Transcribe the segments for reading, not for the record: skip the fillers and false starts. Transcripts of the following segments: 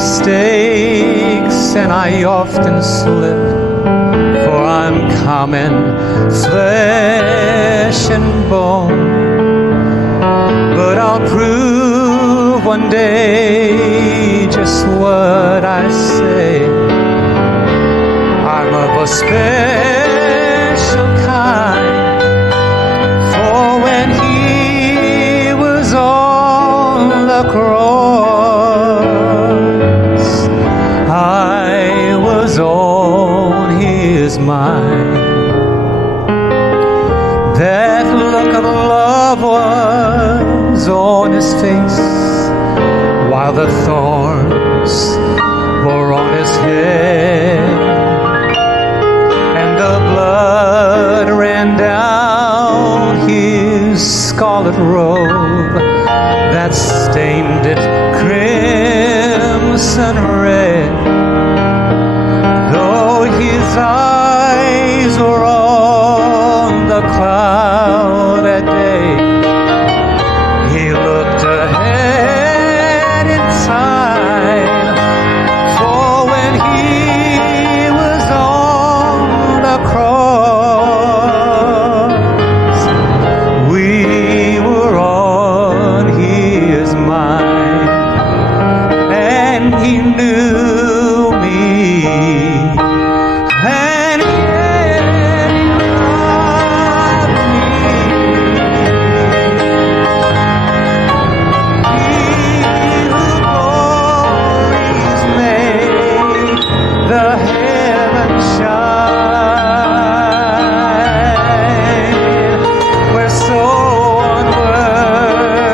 mistakes and I often slip, for I'm common flesh and bone. But I'll prove one day just what I say. I'm of a special kind, for when he was on the cross, I was on his mind. That look of love was on his face, while the thorns were on his head, and the blood ran down his scarlet robe that stained it crimson red. Though his eyes were on the cloud that day, he looked ahead in time, for when he was on the cross, we were on his mind, and he knew me, and yet he loved me. He who glories made the heavens shine. We're so unworthy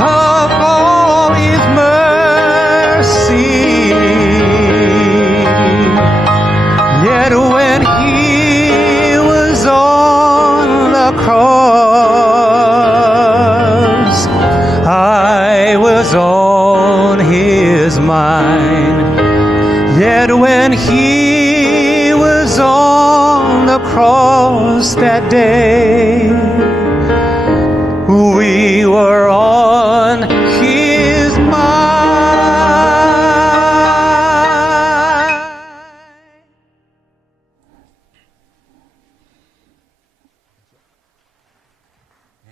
of all his mercy, yet when he was on the cross, I was on his mind. Yet when he was on the cross that day, we were on his mind.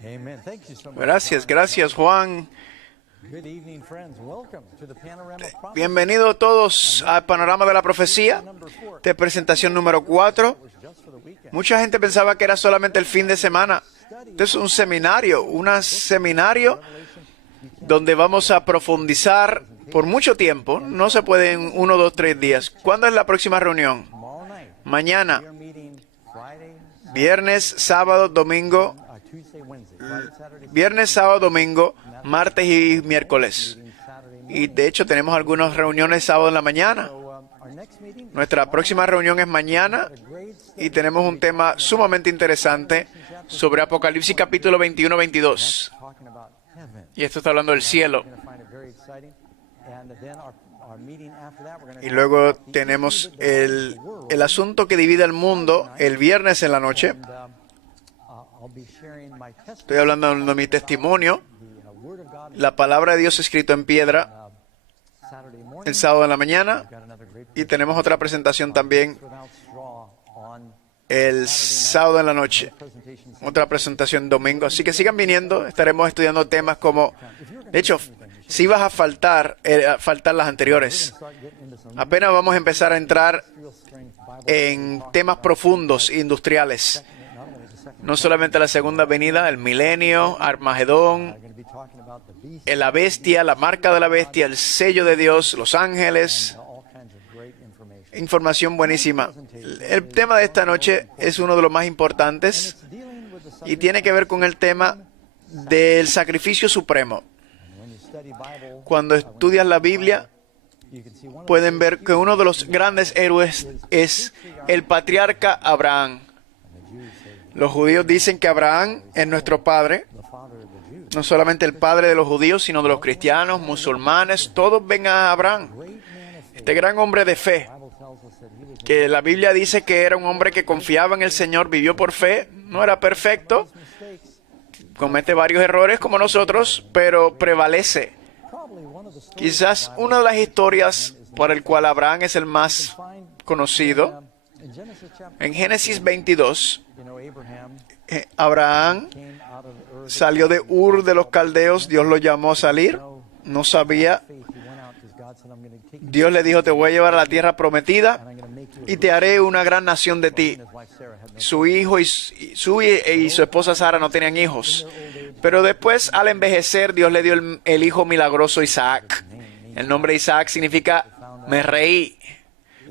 Amen. Thank you so much. Gracias Juan. Good evening, friends. Welcome to the Panorama Prophecy. Bienvenidos todos al Panorama de la Profecía, de presentación número 4. Just for the weekend. Mucha gente pensaba que era solamente el fin de semana. Este es un seminario donde vamos a profundizar por mucho tiempo. No se puede en 1, 2, 3 días. ¿Cuándo es la próxima reunión? Tomorrow night, Mañana, we are meeting Friday, viernes, sábado, domingo, Tuesday, Wednesday, Friday, Saturday, viernes, sábado, domingo, martes y miércoles. Saturday. Y de hecho tenemos algunas reuniones sábado en la mañana. So, our next meeting, Nuestra próxima reunión es mañana great y tenemos un tema sumamente interesante sobre Apocalipsis capítulo 21-22. talking about heaven. Y esto está hablando del cielo. You're going to find it very exciting. And then our meeting after that, we're going to Y luego tenemos el asunto que divide el mundo el viernes en la noche. I'll be sharing my testimony, Estoy hablando de mi testimonio, the Word of God, la palabra de Dios escrito en piedra, Saturday morning. el sábado en la mañana. Got another great Y tenemos otra presentación también without straw on el sábado en la noche. presentation. Otra presentación domingo. Así que sigan viniendo. Estaremos estudiando temas como... De hecho, si vas a faltar las anteriores. Start getting into some Apenas vamos a empezar a entrar real strength Bible. en temas profundos, industriales. Not only the second, No solamente la segunda venida, el milenio, Armagedón, we're going to be talking about the beast, la bestia, la marca de la bestia, el sello de Dios, los ángeles. all kinds of great information. Información buenísima. El tema de esta noche es uno de los más importantes Dealing with the y subject, tiene que ver con el tema del sacrificio supremo. when you study Bible, Cuando estudias la Biblia, you can see one of pueden ver que uno de los grandes héroes es el patriarca Abraham. Los judíos dicen que Abraham es nuestro padre, the father of the Jews. no solamente el padre de los judíos, sino de los cristianos, musulmanes, todos ven a Abraham, este gran hombre de fe, Bible tells us that he was que la Biblia dice que era un hombre que confiaba en el Señor, vivió por fe, no era perfecto, mistakes. comete varios errores como nosotros, pero prevalece Quizás una de las historias por el cual Abraham es el más conocido. En Génesis 22, Abraham salió de Ur de los Caldeos. Dios lo llamó a salir. No sabía. Dios le dijo, te voy a llevar a la tierra prometida y te haré una gran nación de ti. Su hijo y su esposa Sara no tenían hijos. Pero después, al envejecer, Dios le dio el hijo milagroso Isaac. El nombre Isaac significa me reí.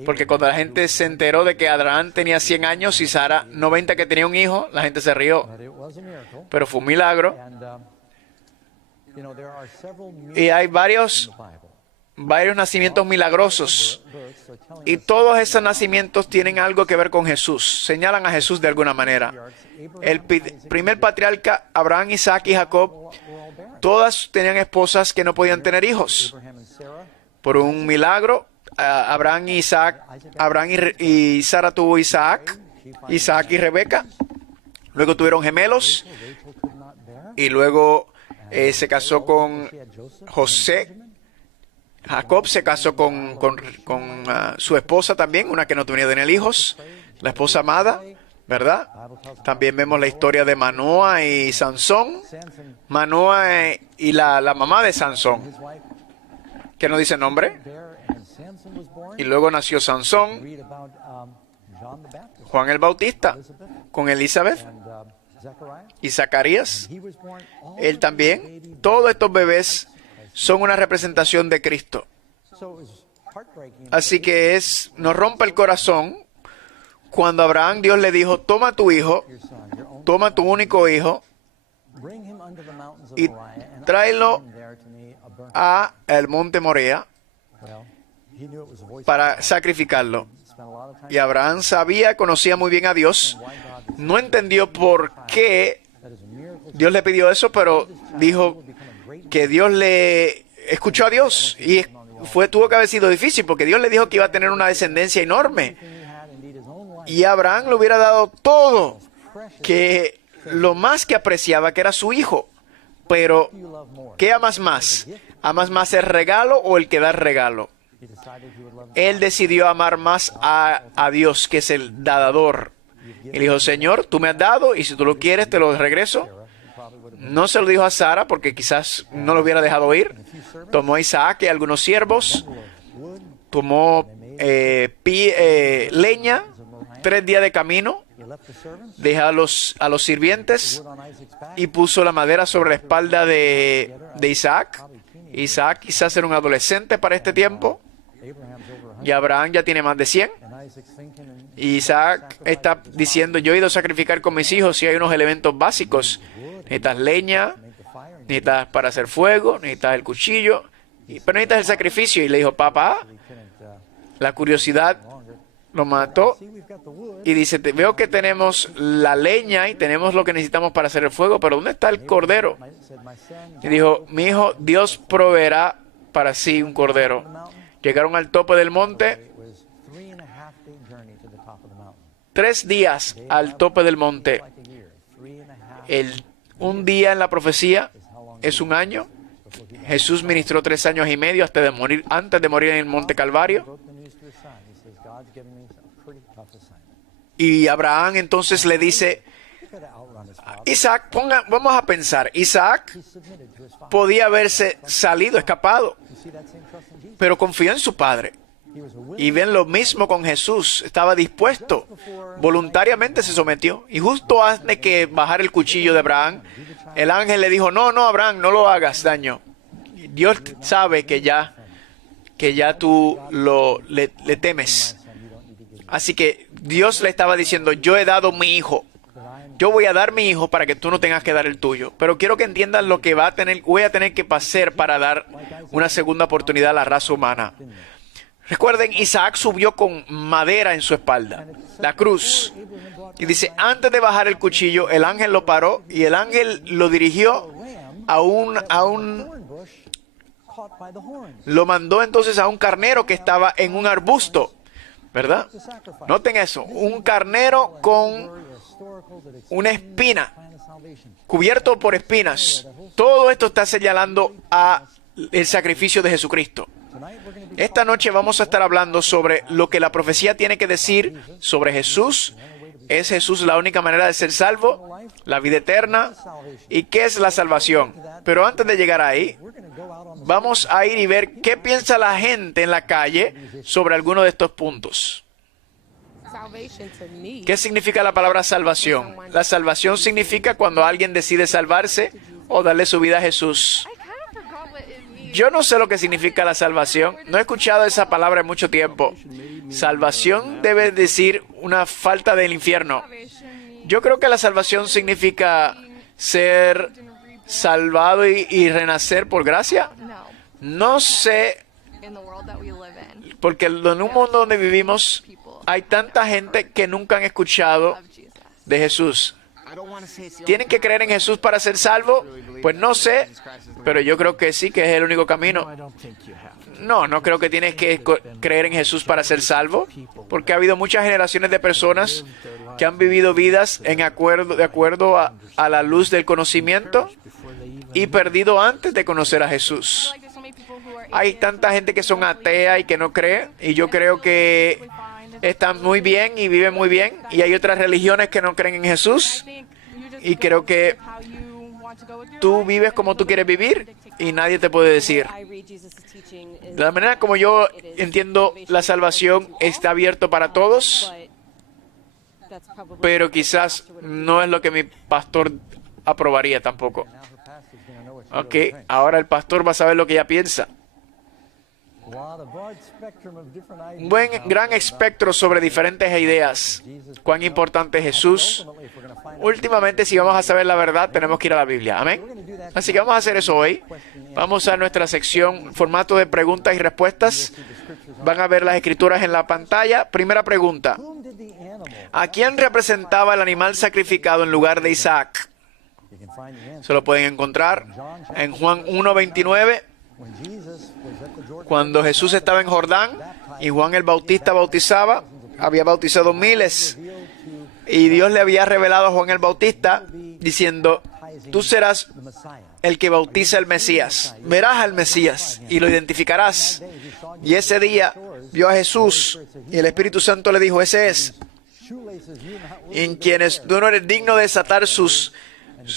Porque cuando la gente se enteró de que Abraham tenía 100 años y Sara 90, que tenía un hijo, la gente se rió. Pero fue un milagro. Y hay varios nacimientos milagrosos. Y todos esos nacimientos tienen algo que ver con Jesús. Señalan a Jesús de alguna manera. El primer patriarca, Abraham, Isaac y Jacob, todas tenían esposas que no podían tener hijos. Por un milagro, Abraham y Sara tuvo Isaac y Rebeca. Luego tuvieron gemelos. Y luego se casó con José. Jacob se casó con su esposa también, una que no tenía hijos, la esposa amada, ¿verdad? También vemos la historia de Manoa y Sansón. Manoa y la mamá de Sansón, que no dice nombre. Y luego nació Sansón, Juan el Bautista, con Elizabeth y Zacarías. Él también. Todos estos bebés son una representación de Cristo. Así que nos rompe el corazón cuando Abraham, Dios le dijo, toma tu hijo, toma tu único hijo y tráelo a el monte Morea para sacrificarlo. Y Abraham conocía muy bien a Dios. No entendió por qué Dios le pidió eso, pero dijo que Dios le escuchó a Dios. Y tuvo que haber sido difícil, porque Dios le dijo que iba a tener una descendencia enorme. Y Abraham le hubiera dado todo, que lo más que apreciaba, que era su hijo. Pero, ¿qué amas más? ¿Amas más el regalo o el que da el regalo? Él decidió amar más a Dios, que es el dador. Y dijo, Señor, tú me has dado y si tú lo quieres te lo regreso. No se lo dijo a Sara porque quizás no lo hubiera dejado ir. Tomó a Isaac y algunos siervos. Tomó leña, 3 días de camino. Dejó a los sirvientes y puso la madera sobre la espalda de Isaac. Isaac quizás era un adolescente para este tiempo. Y Abraham ya tiene más de 100. Y Isaac está diciendo, yo he ido a sacrificar con mis hijos y hay unos elementos básicos. Necesitas leña, necesitas para hacer fuego, necesitas el cuchillo, pero necesitas el sacrificio. Y le dijo, papá, la curiosidad lo mató. Y dice, veo que tenemos la leña y tenemos lo que necesitamos para hacer el fuego, pero ¿dónde está el cordero? Y dijo, mi hijo, Dios proveerá para sí un cordero. Llegaron al tope del monte. 3 días al tope del monte. Un día en la profecía es un año. Jesús ministró 3 años y medio antes de morir en el monte Calvario. Y Abraham entonces le dice, Isaac, vamos a pensar, Isaac podía haberse escapado, pero confió en su padre. Y ven lo mismo con Jesús, estaba dispuesto, voluntariamente se sometió. Y justo antes de que bajara el cuchillo de Abraham, el ángel le dijo, no, Abraham, no lo hagas daño. Dios sabe que ya tú le temes. Así que Dios le estaba diciendo, yo he dado mi hijo. Yo voy a dar mi hijo para que tú no tengas que dar el tuyo. Pero quiero que entiendan lo que voy a tener que pasar para dar una segunda oportunidad a la raza humana. Recuerden, Isaac subió con madera en su espalda, la cruz. Y dice, antes de bajar el cuchillo, el ángel lo paró y el ángel lo dirigió lo mandó entonces a un carnero que estaba en un arbusto, ¿verdad? Noten eso, un carnero con una espina, cubierto por espinas. Todo esto está señalando a el sacrificio de Jesucristo. Esta noche vamos a estar hablando sobre lo que la profecía tiene que decir sobre Jesús. ¿Es Jesús la única manera de ser salvo? ¿La vida eterna? ¿Y qué es la salvación? Pero antes de llegar ahí, vamos a ir y ver qué piensa la gente en la calle sobre alguno de estos puntos. ¿Qué significa la palabra salvación? La salvación significa cuando alguien decide salvarse o darle su vida a Jesús. Yo no sé lo que significa la salvación. No he escuchado esa palabra en mucho tiempo. Salvación debe decir una falta del infierno. Yo creo que la salvación significa ser salvado y renacer por gracia. No sé, porque en un mundo donde vivimos hay tanta gente que nunca han escuchado de Jesús. ¿Tienen que creer en Jesús para ser salvo? Pues no sé, pero yo creo que sí, que es el único camino. No creo que tienes que creer en Jesús para ser salvo, porque ha habido muchas generaciones de personas que han vivido vidas de acuerdo a la luz del conocimiento y perdido antes de conocer a Jesús. Hay tanta gente que son atea y que no cree, y yo creo que están muy bien y viven muy bien, y hay otras religiones que no creen en Jesús, y creo que tú vives como tú quieres vivir y nadie te puede decir. De la manera como yo entiendo la salvación está abierto para todos, pero quizás no es lo que mi pastor aprobaría tampoco. Ok, ahora el pastor va a saber lo que ella piensa. Un gran espectro sobre diferentes ideas. Cuán importante es Jesús. Últimamente, si vamos a saber la verdad, tenemos que ir a la Biblia. Amén. Así que vamos a hacer eso hoy. Vamos a nuestra sección, formato de preguntas y respuestas. Van a ver las escrituras en la pantalla. Primera pregunta. ¿A quién representaba el animal sacrificado en lugar de Isaac? Se lo pueden encontrar en Juan 1:29. Cuando Jesús estaba en Jordán y Juan el Bautista bautizaba, había bautizado miles, y Dios le había revelado a Juan el Bautista diciendo: tú serás el que bautiza el Mesías, verás al Mesías y lo identificarás. Y ese día vio a Jesús y el Espíritu Santo le dijo: ese es, en quienes tú no eres digno de desatar su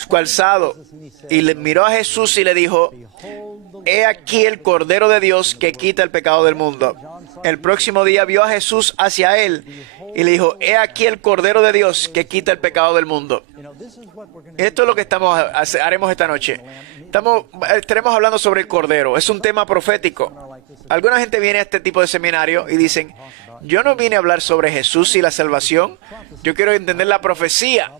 calzado. Y le miró a Jesús y le dijo: he aquí el Cordero de Dios que quita el pecado del mundo. El próximo día vio a Jesús hacia él y le dijo: he aquí el Cordero de Dios que quita el pecado del mundo. Esto es lo que haremos esta noche. Estaremos hablando sobre el Cordero. Es un tema profético. Alguna gente viene a este tipo de seminario y dicen: yo no vine a hablar sobre Jesús y la salvación. Yo quiero entender la profecía.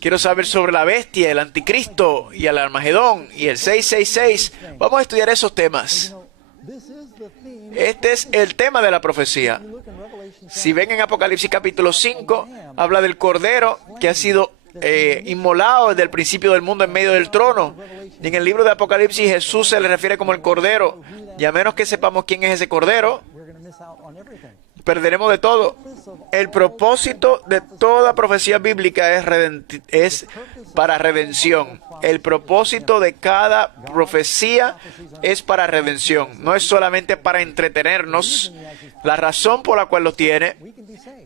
Quiero saber sobre la bestia, el anticristo y el Armagedón y el 666. Vamos a estudiar esos temas. Este es el tema de la profecía. Si ven en Apocalipsis capítulo 5, habla del Cordero que ha sido inmolado desde el principio del mundo en medio del trono. Y en el libro de Apocalipsis Jesús se le refiere como el Cordero. Y a menos que sepamos quién es ese Cordero, perderemos de todo. El propósito de toda profecía bíblica es para redención. El propósito de cada profecía es para redención. No es solamente para entretenernos. La razón por la cual lo tiene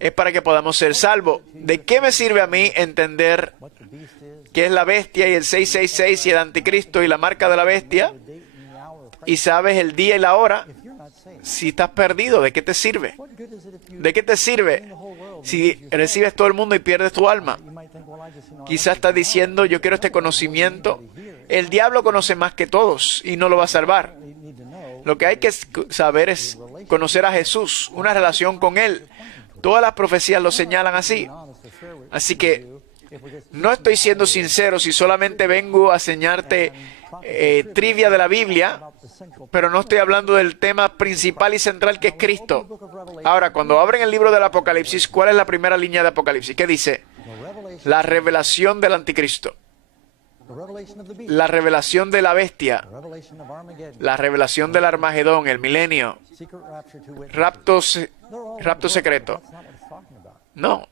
es para que podamos ser salvos. ¿De qué me sirve a mí entender qué es la bestia y el 666 y el anticristo y la marca de la bestia? Y sabes el día y la hora. Si estás perdido, ¿de qué te sirve? ¿De qué te sirve si recibes todo el mundo y pierdes tu alma? Quizás estás diciendo: yo quiero este conocimiento. El diablo conoce más que todos y no lo va a salvar. Lo que hay que saber es conocer a Jesús, una relación con Él. Todas las profecías lo señalan así. Así que no estoy siendo sincero si solamente vengo a enseñarte trivia de la Biblia, pero no estoy hablando del tema principal y central, que es Cristo. Ahora, cuando abren el libro del Apocalipsis, ¿cuál es la primera línea de Apocalipsis? ¿Qué dice? La revelación del anticristo, la revelación de la bestia, la revelación del Armagedón, el milenio, rapto secreto. No,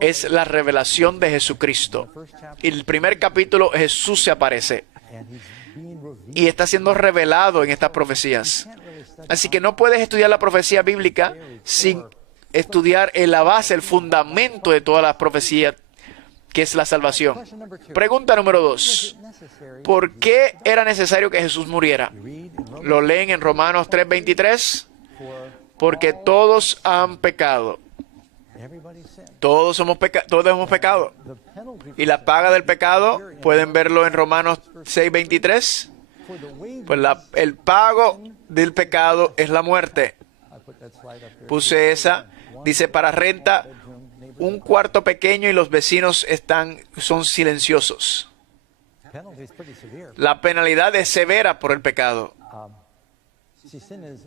es la revelación de Jesucristo. Y el primer capítulo Jesús se aparece. y está siendo revelado en estas profecías. Así que no puedes estudiar la profecía bíblica sin estudiar la base, el fundamento de todas las profecías, que es la salvación. Pregunta número 2. ¿Por qué era necesario que Jesús muriera? Lo leen en Romanos 3:23. Porque todos han pecado. Todos hemos pecado. Y la paga del pecado, pueden verlo en Romanos 6:23. Pues el pago del pecado es la muerte. Puse esa. Dice, para renta, un cuarto pequeño y los vecinos son silenciosos. La penalidad es severa por el pecado.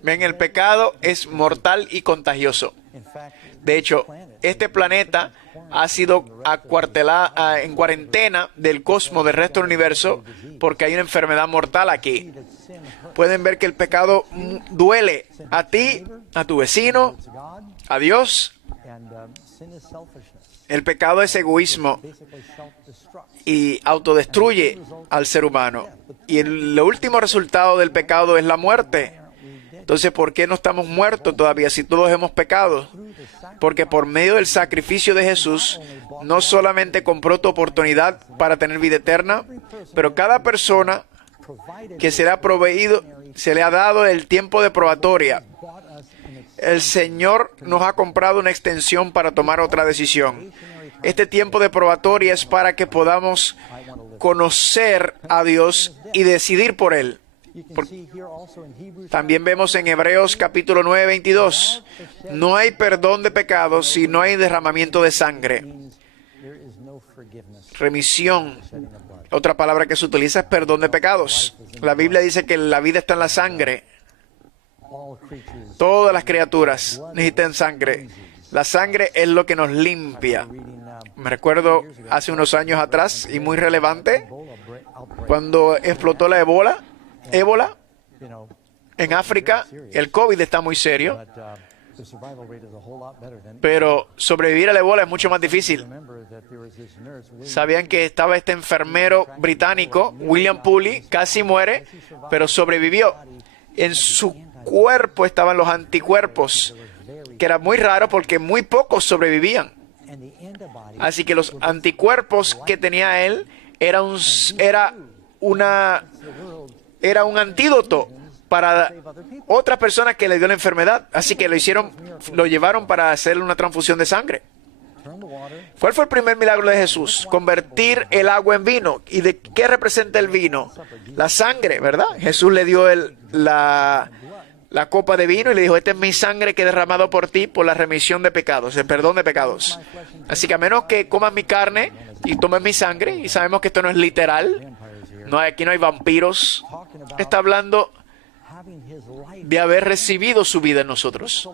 Ven, el pecado es mortal y contagioso. De hecho, este planeta ha sido en cuarentena del cosmos, del resto del universo, porque hay una enfermedad mortal aquí. Pueden ver que el pecado duele a ti, a tu vecino, a Dios. El pecado es egoísmo y autodestruye al ser humano. Y el último resultado del pecado es la muerte. Entonces, ¿por qué no estamos muertos todavía si todos hemos pecado? Porque por medio del sacrificio de Jesús, no solamente compró tu oportunidad para tener vida eterna, pero cada persona que se le ha proveído, se le ha dado el tiempo de probatoria. El Señor nos ha comprado una extensión para tomar otra decisión. Este tiempo de probatoria es para que podamos conocer a Dios y decidir por Él. También vemos en Hebreos capítulo 9, 22. No hay perdón de pecados si no hay derramamiento de sangre. Remisión. Otra palabra que se utiliza es perdón de pecados. La Biblia dice que la vida está en la sangre. Todas las criaturas necesitan sangre. La sangre es lo que nos limpia. Me recuerdo hace unos años atrás, y muy relevante, cuando explotó la ébola en África. El COVID está muy serio, pero sobrevivir a la ébola es mucho más difícil. Sabían que estaba este enfermero británico, William Pulley, casi muere, pero sobrevivió. En su cuerpo estaban los anticuerpos, que era muy raro porque muy pocos sobrevivían. Así que los anticuerpos que tenía él era un antídoto para otras personas que le dio la enfermedad. Así que lo llevaron para hacerle una transfusión de sangre. ¿Cuál fue el primer milagro de Jesús? Convertir el agua en vino. ¿Y de qué representa el vino? La sangre, ¿verdad? Jesús le dio la copa de vino y le dijo, esta es mi sangre que he derramado por ti por la remisión de pecados, el perdón de pecados. Así que a menos que comas mi carne y tomes mi sangre, y sabemos que esto no es literal, aquí no hay vampiros, está hablando de haber recibido su vida en nosotros.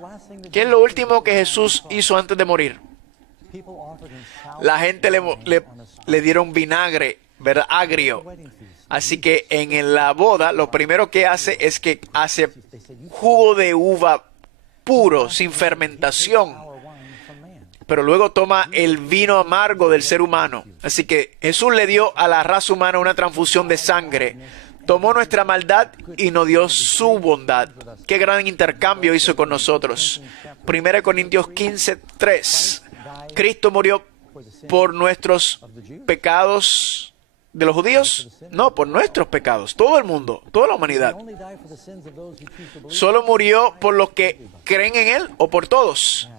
¿Qué es lo último que Jesús hizo antes de morir? La gente le dieron vinagre, ¿verdad? Agrio. Así que en la boda, lo primero que hace es que hace jugo de uva puro, sin fermentación. Pero luego toma el vino amargo del ser humano. Así que Jesús le dio a la raza humana una transfusión de sangre. Tomó nuestra maldad y nos dio su bondad. Qué gran intercambio hizo con nosotros. 1 Corintios 15:3. Cristo murió por nuestros pecados de los judíos, no, por nuestros pecados, todo el mundo, toda la humanidad. Solo murió por los que creen en Él o por todos.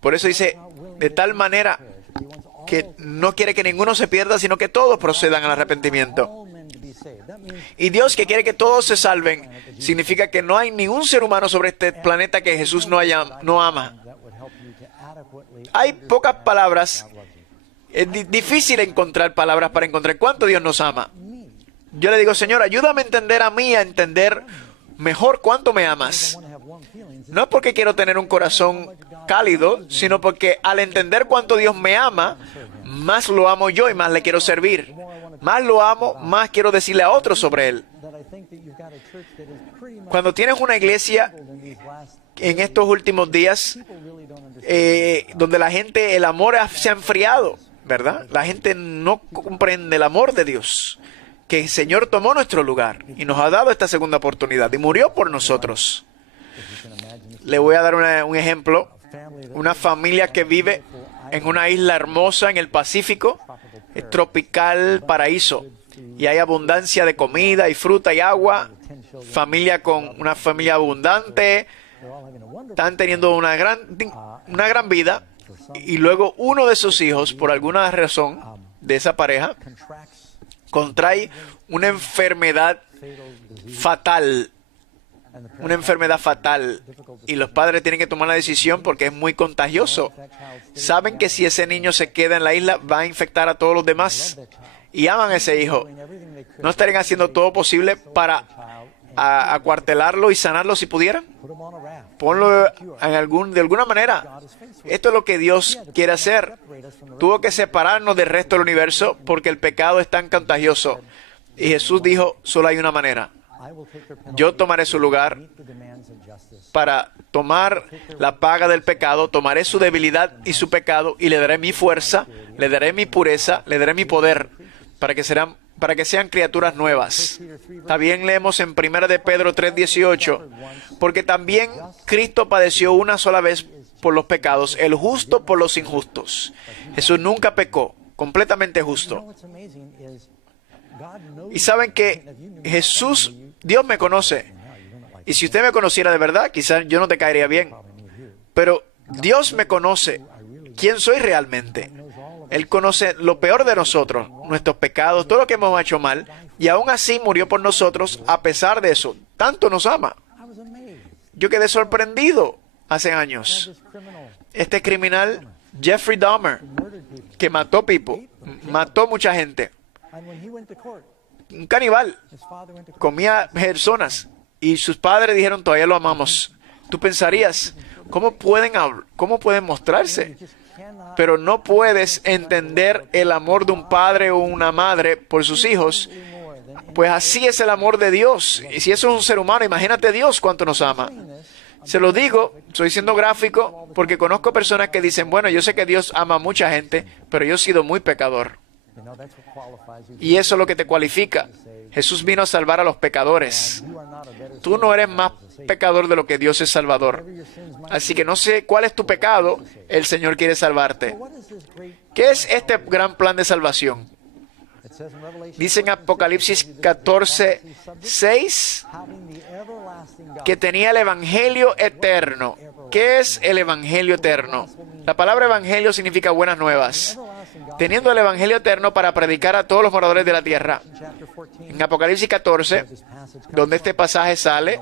Por eso dice, de tal manera que no quiere que ninguno se pierda, sino que todos procedan al arrepentimiento. Y Dios, que quiere que todos se salven, significa que no hay ningún ser humano sobre este planeta que Jesús no ama. Hay pocas palabras. Es difícil encontrar palabras para encontrar cuánto Dios nos ama. Yo le digo, Señor, ayúdame a entender mejor cuánto me amas. No es porque quiero tener un corazón cálido, sino porque al entender cuánto Dios me ama, más lo amo yo y más le quiero servir. Más lo amo, más quiero decirle a otros sobre Él. Cuando tienes una iglesia en estos últimos días, donde la gente, el amor se ha enfriado, ¿verdad? La gente no comprende el amor de Dios. que el Señor tomó nuestro lugar y nos ha dado esta segunda oportunidad y murió por nosotros. Le voy a dar un ejemplo. Una familia que vive en una isla hermosa en el Pacífico, tropical, paraíso, y hay abundancia de comida y fruta y agua. Una familia abundante, están teniendo una gran vida, y luego uno de sus hijos, por alguna razón de esa pareja, contrae una enfermedad fatal. Y los padres tienen que tomar la decisión porque es muy contagioso. Saben que si ese niño se queda en la isla va a infectar a todos los demás y aman a ese hijo. ¿No estarían haciendo todo posible para acuartelarlo y sanarlo si pudieran? Ponlo de alguna manera. Esto es lo que Dios quiere hacer. Tuvo que separarnos del resto del universo porque el pecado es tan contagioso. Y Jesús dijo, solo hay una manera. Yo tomaré su lugar para tomar la paga del pecado, tomaré su debilidad y su pecado y le daré mi fuerza, le daré mi pureza, le daré mi poder para que sean criaturas nuevas. También leemos en 1 de Pedro 3:18, porque también Cristo padeció una sola vez por los pecados, el justo por los injustos. Jesús nunca pecó, completamente justo. Y saben que Dios me conoce. Y si usted me conociera de verdad, quizás yo no te caería bien. Pero Dios me conoce. ¿Quién soy realmente? Él conoce lo peor de nosotros, nuestros pecados, todo lo que hemos hecho mal. Y aún así murió por nosotros a pesar de eso. Tanto nos ama. Yo quedé sorprendido hace años. Este criminal, Jeffrey Dahmer, que mató mucha gente. Un caníbal, comía personas y sus padres dijeron, todavía lo amamos. Tú pensarías, ¿cómo pueden mostrarse? Pero no puedes entender el amor de un padre o una madre por sus hijos. Pues así es el amor de Dios. Y si eso es un ser humano, imagínate Dios cuánto nos ama. Se lo digo, estoy siendo gráfico, porque conozco personas que dicen, bueno, yo sé que Dios ama a mucha gente, pero yo he sido muy pecador. Y eso es lo que te cualifica. Jesús vino a salvar a los pecadores. Tú no eres más pecador de lo que Dios es salvador. Así que no sé cuál es tu pecado, el Señor quiere salvarte. ¿Qué es este gran plan de salvación? Dice en Apocalipsis 14:6 que tenía el Evangelio eterno. ¿Qué es el Evangelio eterno? La palabra Evangelio significa buenas nuevas. Teniendo el Evangelio eterno para predicar a todos los moradores de la tierra. En Apocalipsis 14, donde este pasaje sale,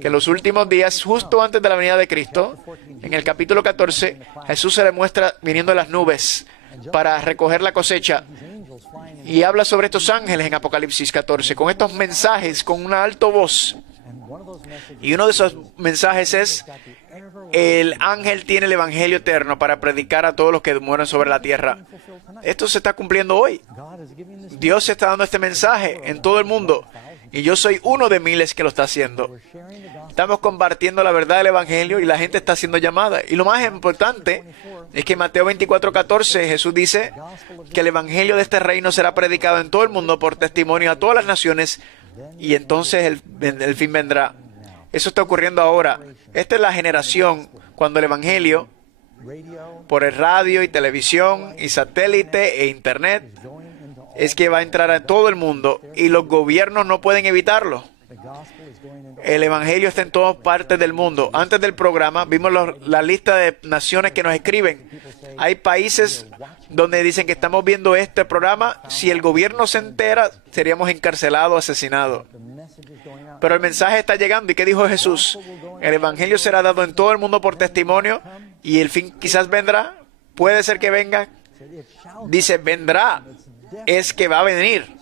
que en los últimos días, justo antes de la venida de Cristo, en el capítulo 14, Jesús se le muestra viniendo de las nubes para recoger la cosecha. Y habla sobre estos ángeles en Apocalipsis 14, con estos mensajes, con una alta voz. Y uno de esos mensajes es, el ángel tiene el Evangelio eterno para predicar a todos los que mueren sobre la tierra. Esto se está cumpliendo hoy. Dios está dando este mensaje en todo el mundo. Y yo soy uno de miles que lo está haciendo. Estamos compartiendo la verdad del Evangelio y la gente está siendo llamada. Y lo más importante es que en Mateo 24:14 Jesús dice que el Evangelio de este reino será predicado en todo el mundo por testimonio a todas las naciones y entonces el fin vendrá. Eso está ocurriendo ahora. Esta es la generación cuando el Evangelio, por el radio y televisión y satélite e internet, es que va a entrar a todo el mundo y los gobiernos no pueden evitarlo. El Evangelio está en todas partes del mundo. Antes del programa vimos la lista de naciones que nos escriben. Hay países donde dicen que estamos viendo este programa. Si el gobierno se entera, seríamos encarcelados, asesinados. Pero el mensaje está llegando. ¿Y qué dijo Jesús? El Evangelio será dado en todo el mundo por testimonio y el fin quizás vendrá. Puede ser que venga. Dice, vendrá. Es que va a venir.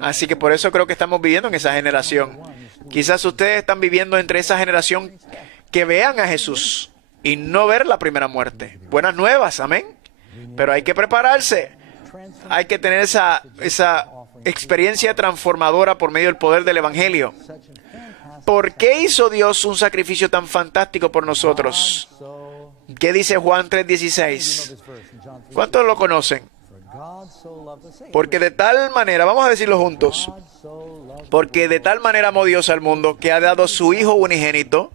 Así que por eso creo que estamos viviendo en esa generación. Quizás ustedes están viviendo entre esa generación que vean a Jesús y no ver la primera muerte. Buenas nuevas, amén. Pero hay que prepararse. Hay que tener esa experiencia transformadora por medio del poder del Evangelio. ¿Por qué hizo Dios un sacrificio tan fantástico por nosotros? ¿Qué dice Juan 3:16? ¿Cuántos lo conocen? Porque de tal manera, vamos a decirlo juntos, porque de tal manera amó Dios al mundo que ha dado a su Hijo unigénito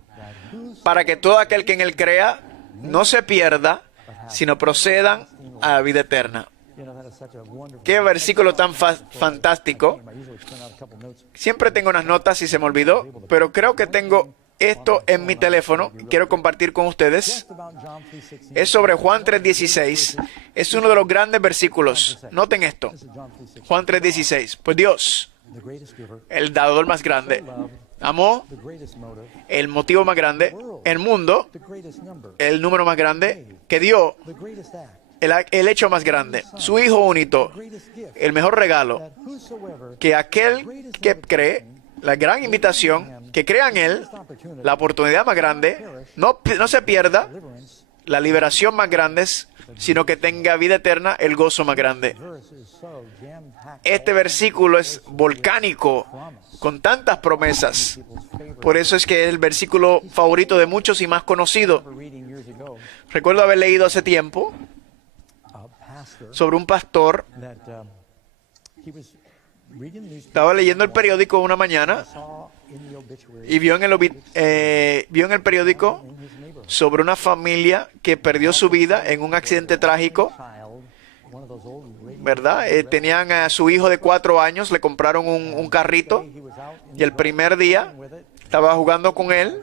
para que todo aquel que en él crea no se pierda, sino procedan a la vida eterna. Qué versículo tan fantástico. Siempre tengo unas notas y se me olvidó, pero creo que tengo esto en mi teléfono. Quiero compartir con ustedes. Es sobre Juan 3:16. Es uno de los grandes versículos. Noten esto. Juan 3:16. Pues Dios, el dador más grande, amó el motivo más grande, el mundo, el número más grande, que dio el hecho más grande, su Hijo único, el mejor regalo, que aquel que cree, la gran invitación, que crea en Él, la oportunidad más grande, no se pierda, la liberación más grande, sino que tenga vida eterna, el gozo más grande. Este versículo es volcánico, con tantas promesas. Por eso es que es el versículo favorito de muchos y más conocido. Recuerdo haber leído hace tiempo sobre un pastor. Estaba leyendo el periódico una mañana y vio en el periódico sobre una familia que perdió su vida en un accidente trágico, ¿verdad? Tenían a su hijo de 4 años, le compraron un carrito y el primer día estaba jugando con él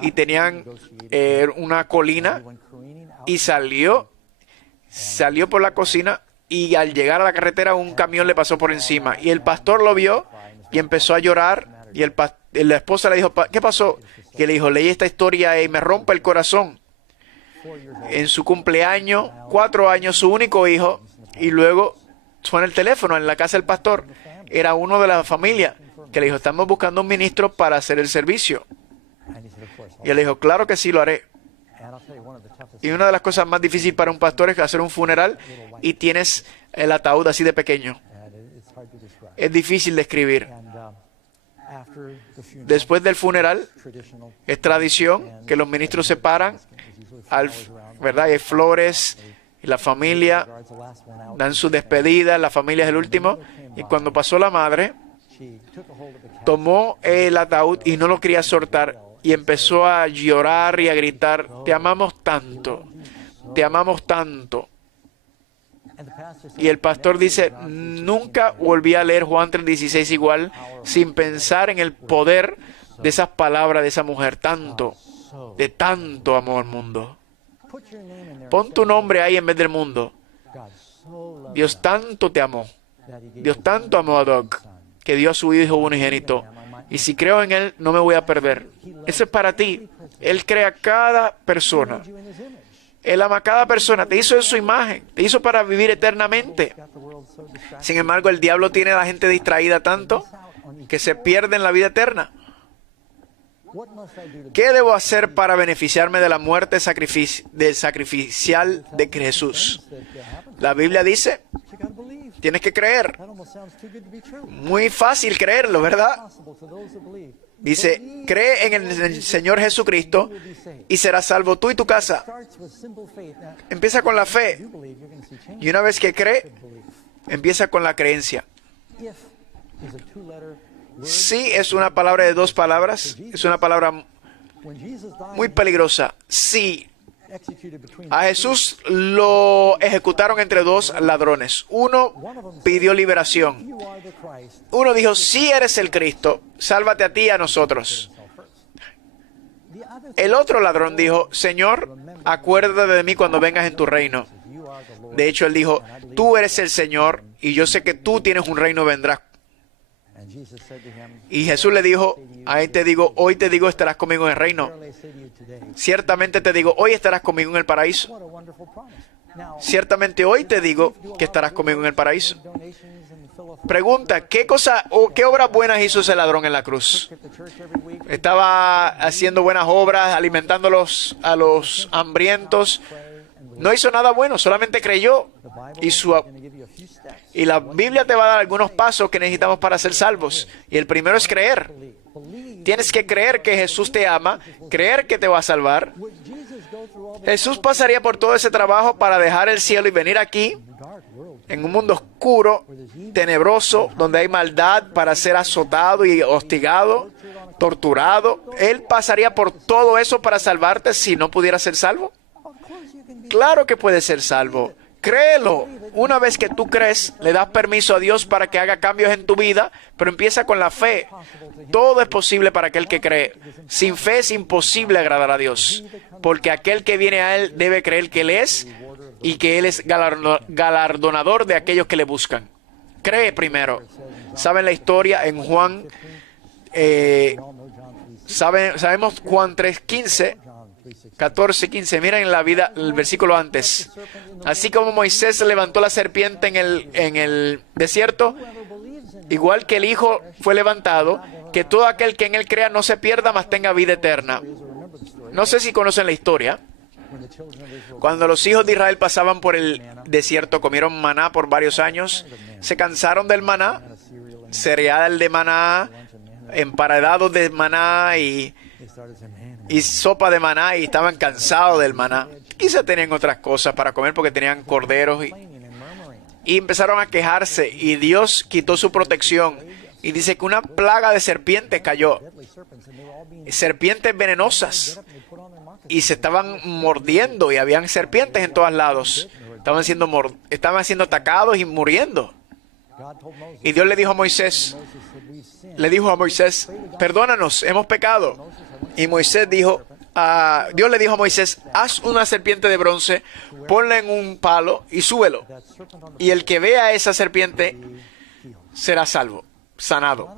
y tenían una colina y salió por la cocina y al llegar a la carretera un camión le pasó por encima y el pastor lo vio y empezó a llorar y la esposa le dijo, ¿qué pasó? Y le dijo, leí esta historia y me rompe el corazón. En su cumpleaños, 4 años, su único hijo, y luego suena el teléfono en la casa del pastor. Era uno de la familia que le dijo, estamos buscando un ministro para hacer el servicio. Y él le dijo, claro que sí, lo haré. Y una de las cosas más difíciles para un pastor es hacer un funeral y tienes el ataúd así de pequeño. Es difícil de escribir. Después del funeral, es tradición que los ministros se paran, ¿verdad? Hay flores, y la familia dan su despedida, la familia es el último. Y cuando pasó la madre, tomó el ataúd y no lo quería soltar. Y empezó a llorar y a gritar, te amamos tanto, te amamos tanto. Y el pastor dice, nunca volví a leer Juan 3:16 igual, sin pensar en el poder de esas palabras de esa mujer, de tanto amor al mundo. Pon tu nombre ahí en vez del mundo. Dios tanto te amó, Dios tanto amó a Doug, que dio a su Hijo unigénito. Y si creo en Él, no me voy a perder. Eso es para ti. Él crea cada persona. Él ama a cada persona. Te hizo en su imagen. Te hizo para vivir eternamente. Sin embargo, el diablo tiene a la gente distraída tanto que se pierde en la vida eterna. ¿Qué debo hacer para beneficiarme de la muerte sacrificial de Jesús? La Biblia dice, tienes que creer. Muy fácil creerlo, ¿verdad? Dice, cree en el Señor Jesucristo y serás salvo tú y tu casa. Empieza con la fe. Y una vez que cree, empieza con la creencia. Sí es una palabra de 2 palabras. Es una palabra muy peligrosa. Sí. A Jesús lo ejecutaron entre 2 ladrones. Uno pidió liberación. Uno dijo, si eres el Cristo, sálvate a ti y a nosotros. El otro ladrón dijo, Señor, acuérdate de mí cuando vengas en tu reino. De hecho, él dijo, tú eres el Señor y yo sé que tú tienes un reino, vendrás. Y Jesús le dijo, hoy te digo, estarás conmigo en el reino. Ciertamente te digo, hoy estarás conmigo en el paraíso. Ciertamente hoy te digo que estarás conmigo en el paraíso. Pregunta, ¿qué obras buenas hizo ese ladrón en la cruz? Estaba haciendo buenas obras, alimentando a los hambrientos. No hizo nada bueno, solamente creyó. Y la Biblia te va a dar algunos pasos que necesitamos para ser salvos. Y el primero es creer. Tienes que creer que Jesús te ama, creer que te va a salvar. Jesús pasaría por todo ese trabajo para dejar el cielo y venir aquí en un mundo oscuro, tenebroso, donde hay maldad para ser azotado y hostigado, torturado. ¿Él pasaría por todo eso para salvarte si no pudiera ser salvo? Claro que puede ser salvo. Créelo. Una vez que tú crees, le das permiso a Dios para que haga cambios en tu vida, pero empieza con la fe. Todo es posible para aquel que cree. Sin fe es imposible agradar a Dios, porque aquel que viene a Él debe creer que Él es y que Él es galardonador de aquellos que le buscan. Cree primero. ¿Saben la historia en Juan? Sabemos Juan 3:15. 14:15, miren la vida, el versículo antes. Así como Moisés levantó la serpiente en el desierto, igual que el Hijo fue levantado, que todo aquel que en él crea no se pierda, mas tenga vida eterna. No sé si conocen la historia. Cuando los hijos de Israel pasaban por el desierto, comieron maná por varios años, se cansaron del maná, cereal de maná, emparedados de maná y sopa de maná, y estaban cansados del maná. Quizá tenían otras cosas para comer porque tenían corderos y empezaron a quejarse, y Dios quitó su protección y dice que una plaga de serpientes cayó, serpientes venenosas, y se estaban mordiendo, y habían serpientes en todos lados, estaban siendo atacados y muriendo. Y Dios le dijo a Moisés, perdónanos, hemos pecado. Y Moisés dijo, Dios le dijo a Moisés, haz una serpiente de bronce, ponla en un palo y súbelo. Y el que vea esa serpiente será salvo, sanado.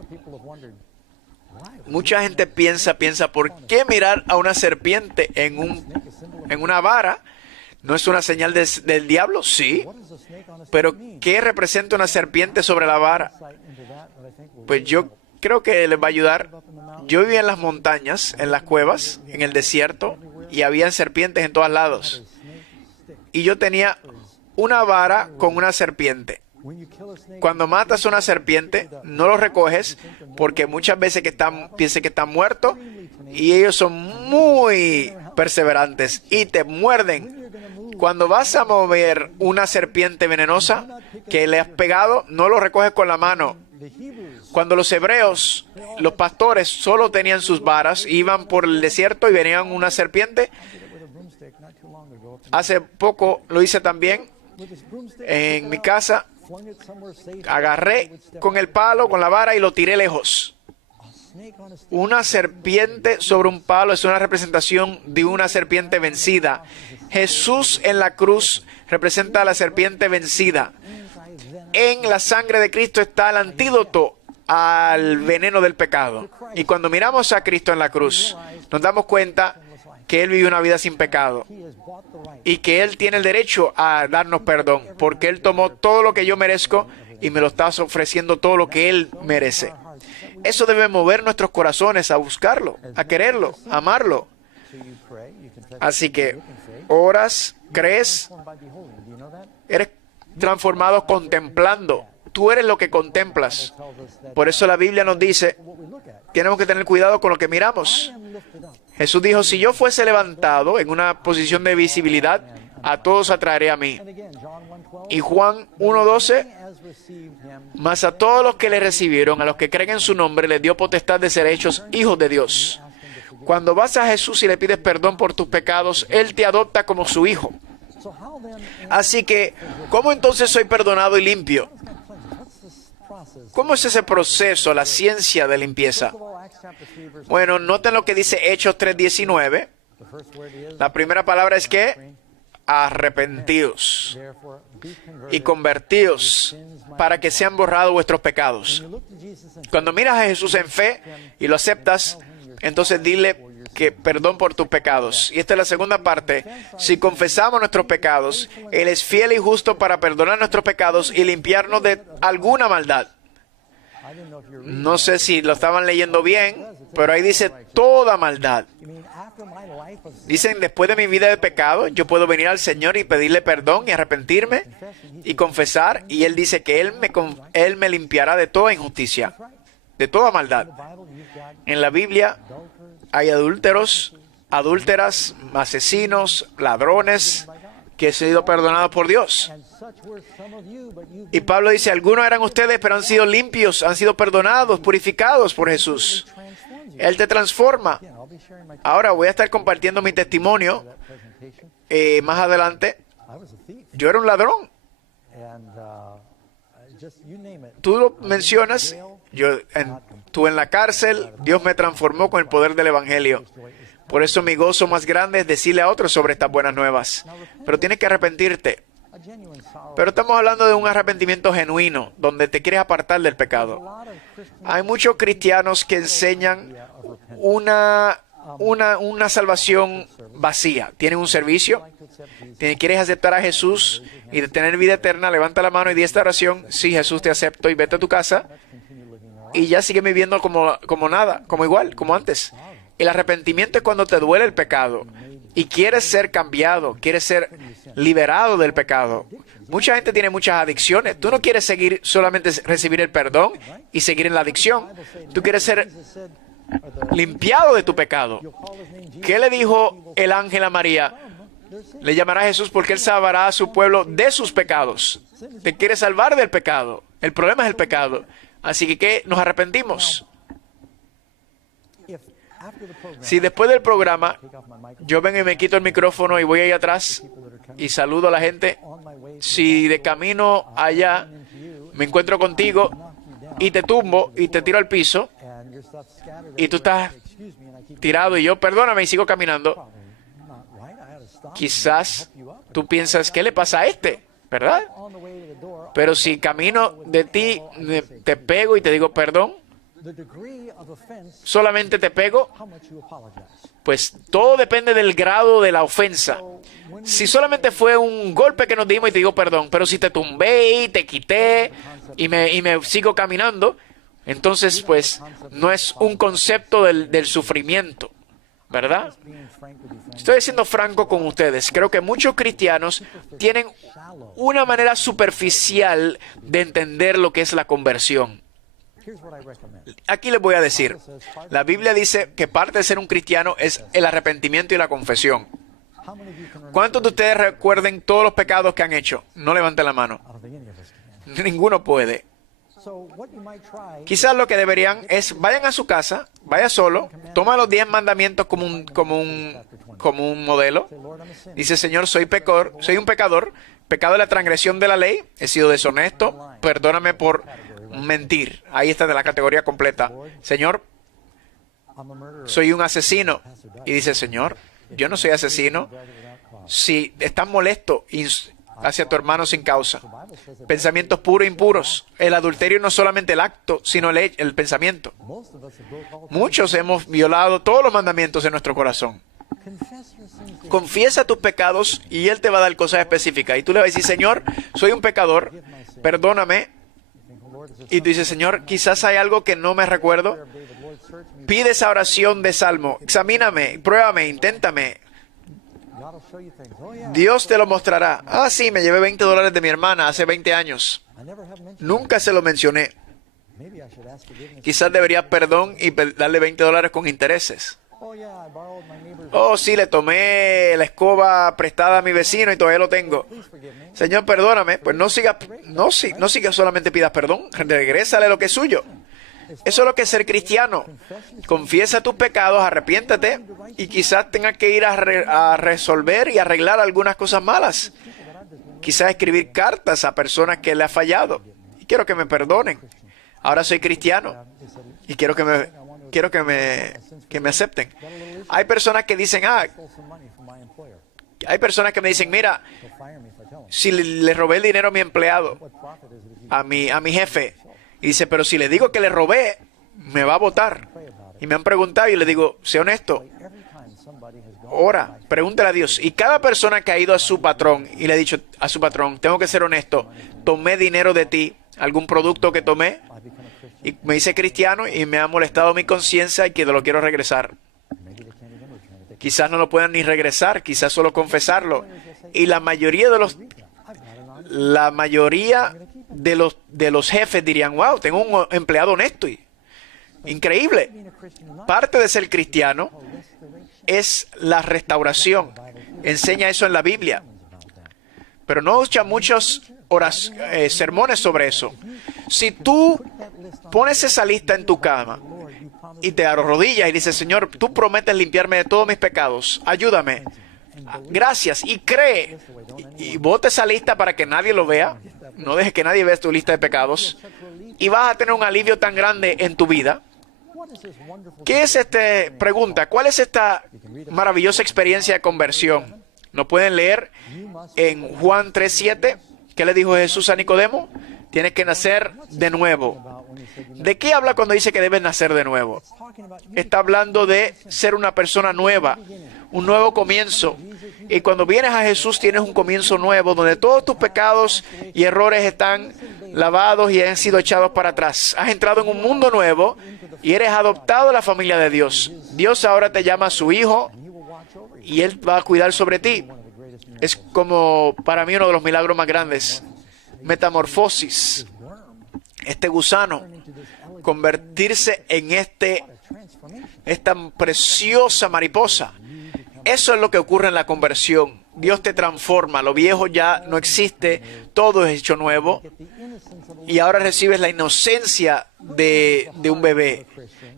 Mucha gente piensa, ¿por qué mirar a una serpiente en una vara? ¿No es una señal del diablo? Sí. Pero ¿qué representa una serpiente sobre la vara? Pues yo creo que les va a ayudar. Yo vivía en las montañas, en las cuevas, en el desierto, y había serpientes en todos lados. Y yo tenía una vara con una serpiente. Cuando matas una serpiente, no lo recoges, porque muchas veces piensan que están muertos, y ellos son muy perseverantes y te muerden. Cuando vas a mover una serpiente venenosa que le has pegado, no lo recoges con la mano. Cuando los hebreos, los pastores, solo tenían sus varas, iban por el desierto y venían una serpiente. Hace poco lo hice también en mi casa. Agarré con el palo, con la vara, y lo tiré lejos. Una serpiente sobre un palo es una representación de una serpiente vencida. Jesús en la cruz representa a la serpiente vencida. En la sangre de Cristo está el antídoto al veneno del pecado. Y cuando miramos a Cristo en la cruz, nos damos cuenta que Él vivió una vida sin pecado y que Él tiene el derecho a darnos perdón, porque Él tomó todo lo que yo merezco y me lo está ofreciendo todo lo que Él merece. Eso debe mover nuestros corazones a buscarlo, a quererlo, a amarlo. Así que oras, crees, eres transformado contemplando. Tú eres lo que contemplas. Por eso la Biblia nos dice, tenemos que tener cuidado con lo que miramos. Jesús dijo, si yo fuese levantado en una posición de visibilidad, a todos atraeré a mí. Y Juan 1:12, mas a todos los que le recibieron, a los que creen en su nombre, les dio potestad de ser hechos hijos de Dios. Cuando vas a Jesús y le pides perdón por tus pecados, Él te adopta como su hijo. Así que, ¿cómo entonces soy perdonado y limpio? ¿Cómo es ese proceso, la ciencia de limpieza? Bueno, noten lo que dice Hechos 3:19. La primera palabra es que arrepentíos y convertíos para que sean borrados vuestros pecados. Cuando miras a Jesús en fe y lo aceptas, entonces dile que perdón por tus pecados. Y esta es la segunda parte. Si confesamos nuestros pecados, Él es fiel y justo para perdonar nuestros pecados y limpiarnos de alguna maldad. No sé si lo estaban leyendo bien, pero ahí dice toda maldad. Dicen, después de mi vida de pecado, yo puedo venir al Señor y pedirle perdón y arrepentirme y confesar. Y Él dice que Él me limpiará de toda injusticia, de toda maldad. En la Biblia hay adúlteros, adúlteras, asesinos, ladrones, que he sido perdonado por Dios. And such were some of you, but you've Y been Pablo dice, algunos eran ustedes, pero han sido limpios, han sido perdonados, purificados por Jesús. transformed you. Él te transforma. Again, I'll be sharing my Ahora voy a estar compartiendo mi testimonio that presentation. más adelante. I was a thief, Yo era un ladrón. and just you name it. Tú lo mencionas. Yo estuve en la cárcel. Dios me transformó con el poder del Evangelio. Por eso mi gozo más grande es decirle a otros sobre estas buenas nuevas. Pero tienes que arrepentirte. A genuine sorrow. Pero estamos hablando de un arrepentimiento genuino, donde te quieres apartar del A pecado. lot of Christians Hay muchos cristianos que enseñan una salvación vacía. Tienen un servicio, like to accept Jesus. quieres aceptar a Jesús y de tener vida eterna, levanta la mano y di esta oración. Sí, Jesús, te acepto, y vete a tu casa. Continue living their life. Y ya sigue viviendo como nada, como igual, como antes. El arrepentimiento es cuando te duele el pecado y quieres ser cambiado, quieres ser liberado del pecado. Mucha gente tiene muchas adicciones. Tú no quieres seguir solamente recibir el perdón y seguir en la adicción. Tú quieres ser Jesus said, or the, limpiado de tu pecado. you'll call his name Jesus. ¿Qué le dijo el ángel a María? Le llamará a Jesús porque él salvará a su pueblo de sus pecados. Te quiere salvar del pecado. El problema es el pecado. Así que ¿qué? Nos arrepentimos. If after the program, Si después del programa take off my microphone, yo vengo y me quito el micrófono y voy ahí atrás people that are coming y saludo a la gente, on my way to si de camino allá into you, me encuentro contigo knock you down, y te tumbo y te tiro al piso and your stuff scattered y tú estás excuse me, and I keep tirado y yo perdóname y sigo caminando, probably not right. I had to stop quizás tú piensas, ¿qué le pasa a este? ¿Verdad? on the way to the door. Pero si camino de ti, te pego y te digo perdón, The degree of offense, solamente te pego, how much you apologize. pues todo depende del grado de la ofensa. Si solamente fue un golpe que nos dimos y te digo perdón, pero si te tumbé y te quité y me sigo caminando, entonces pues no es un concepto del sufrimiento, ¿verdad? Being frank with you, friend. Estoy siendo franco con ustedes. Creo que muchos cristianos tienen una manera superficial de entender lo que es la conversión. Here's what I recommend. Aquí les voy a decir, la Biblia dice que parte de ser un cristiano es el arrepentimiento y la confesión. How many of you can remember? ¿Cuántos de ustedes recuerden todos los pecados que han hecho? No levanten la mano. I don't think any of us can. Ninguno puede. So what you might try Quizás lo que deberían es, vayan a su casa, vaya solo, toma los 10 mandamientos como un modelo. say, Lord, I'm a sinner. Dice, Señor, soy un pecador, pecado de la transgresión de la ley, he sido deshonesto, perdóname por mentir. Ahí está de la categoría completa. Señor, I'm a murderer. soy un asesino. Y dice, Señor, yo no soy asesino. Si estás molesto hacia tu hermano sin causa, pensamientos puros e impuros. El adulterio no es solamente el acto, sino el pensamiento. Most of us have broke all Muchos hemos violado todos los mandamientos en nuestro corazón. confess your sins to Confiesa tus pecados y Él te va a dar cosas específicas. Y tú le vas a decir, Señor, soy un pecador, perdóname. think, Lord, is this Y tú dices, Señor, quizás hay algo que no me recuerdo. David, Lord, search me. Pide esa oración de salmo. Examíname, pruébame, inténtame. God will show you things. Oh yeah. Dios te lo mostrará. Ah, sí, me llevé $20 de mi hermana hace 20 años. I never have mentioned. Nunca se lo mencioné. Maybe I should ask forgiveness. Quizás debería perdón y darle $20 con intereses. Oh yeah, I borrowed my neighbor's. Oh, sí, le tomé la escoba prestada a mi vecino y todavía lo tengo. Please forgive me. Señor, perdóname. Pues no siga solamente pidas perdón. Regrésale lo que es suyo. Eso es lo que es ser cristiano. Confiesa tus pecados, arrepiéntate y quizás tengas que ir a resolver y arreglar algunas cosas malas. Quizás escribir cartas a personas que le ha fallado. Y quiero que me perdonen. Ahora soy cristiano y quiero que me acepten. Hay personas que dicen, Stole some money from my employer. hay personas que me dicen, mira, He'll fire me if I tell him. si le robé el dinero a mi empleado, What profit is it if you a mi jefe, y dice, pero si le digo que le robé, me va a votar. pray about it? Y me han preguntado y le digo, sé honesto, Every time somebody has gone ora, pregúntale a Dios. Y cada persona que ha ido a su patrón y le ha dicho a su patrón, tengo que ser honesto, tomé dinero de ti, algún producto que tomé, I become a Christian. y me hice cristiano y me ha molestado mi conciencia y que lo quiero regresar. Maybe they can't even return it. They Quizás no lo puedan ni regresar, quizás solo confesarlo. Y la mayoría de los jefes dirían, wow, tengo un empleado honesto. Increíble. being a Christian is not Parte de ser cristiano restoration. es la restauración. Enseña eso en la Biblia. About that. pero no escucha muchos sermones sobre eso. Si tú pones esa lista en tu cama y te arrodillas y dices, Señor, tú prometes limpiarme de todos mis pecados, ayúdame, gracias, y cree, y bota esa lista para que nadie lo vea, no dejes que nadie vea tu lista de pecados, y vas a tener un alivio tan grande en tu vida. ¿Qué es pregunta, cuál es esta maravillosa experiencia de conversión? ¿No pueden leer en Juan 3:7? ¿Qué le dijo Jesús a Nicodemo? Tienes que nacer de nuevo. ¿De qué habla cuando dice que debes nacer de nuevo? Está hablando de ser una persona nueva, un nuevo comienzo. Y cuando vienes a Jesús tienes un comienzo nuevo, donde todos tus pecados y errores están lavados y han sido echados para atrás. Has entrado en un mundo nuevo y eres adoptado a la familia de Dios. Dios ahora te llama a su hijo y Él va a cuidar sobre ti. Es como para mí uno de los milagros más grandes. Metamorfosis. Este gusano, convertirse en esta preciosa mariposa. Eso es lo que ocurre en la conversión. Dios te transforma, lo viejo ya no existe, todo es hecho nuevo y ahora recibes la inocencia de un bebé.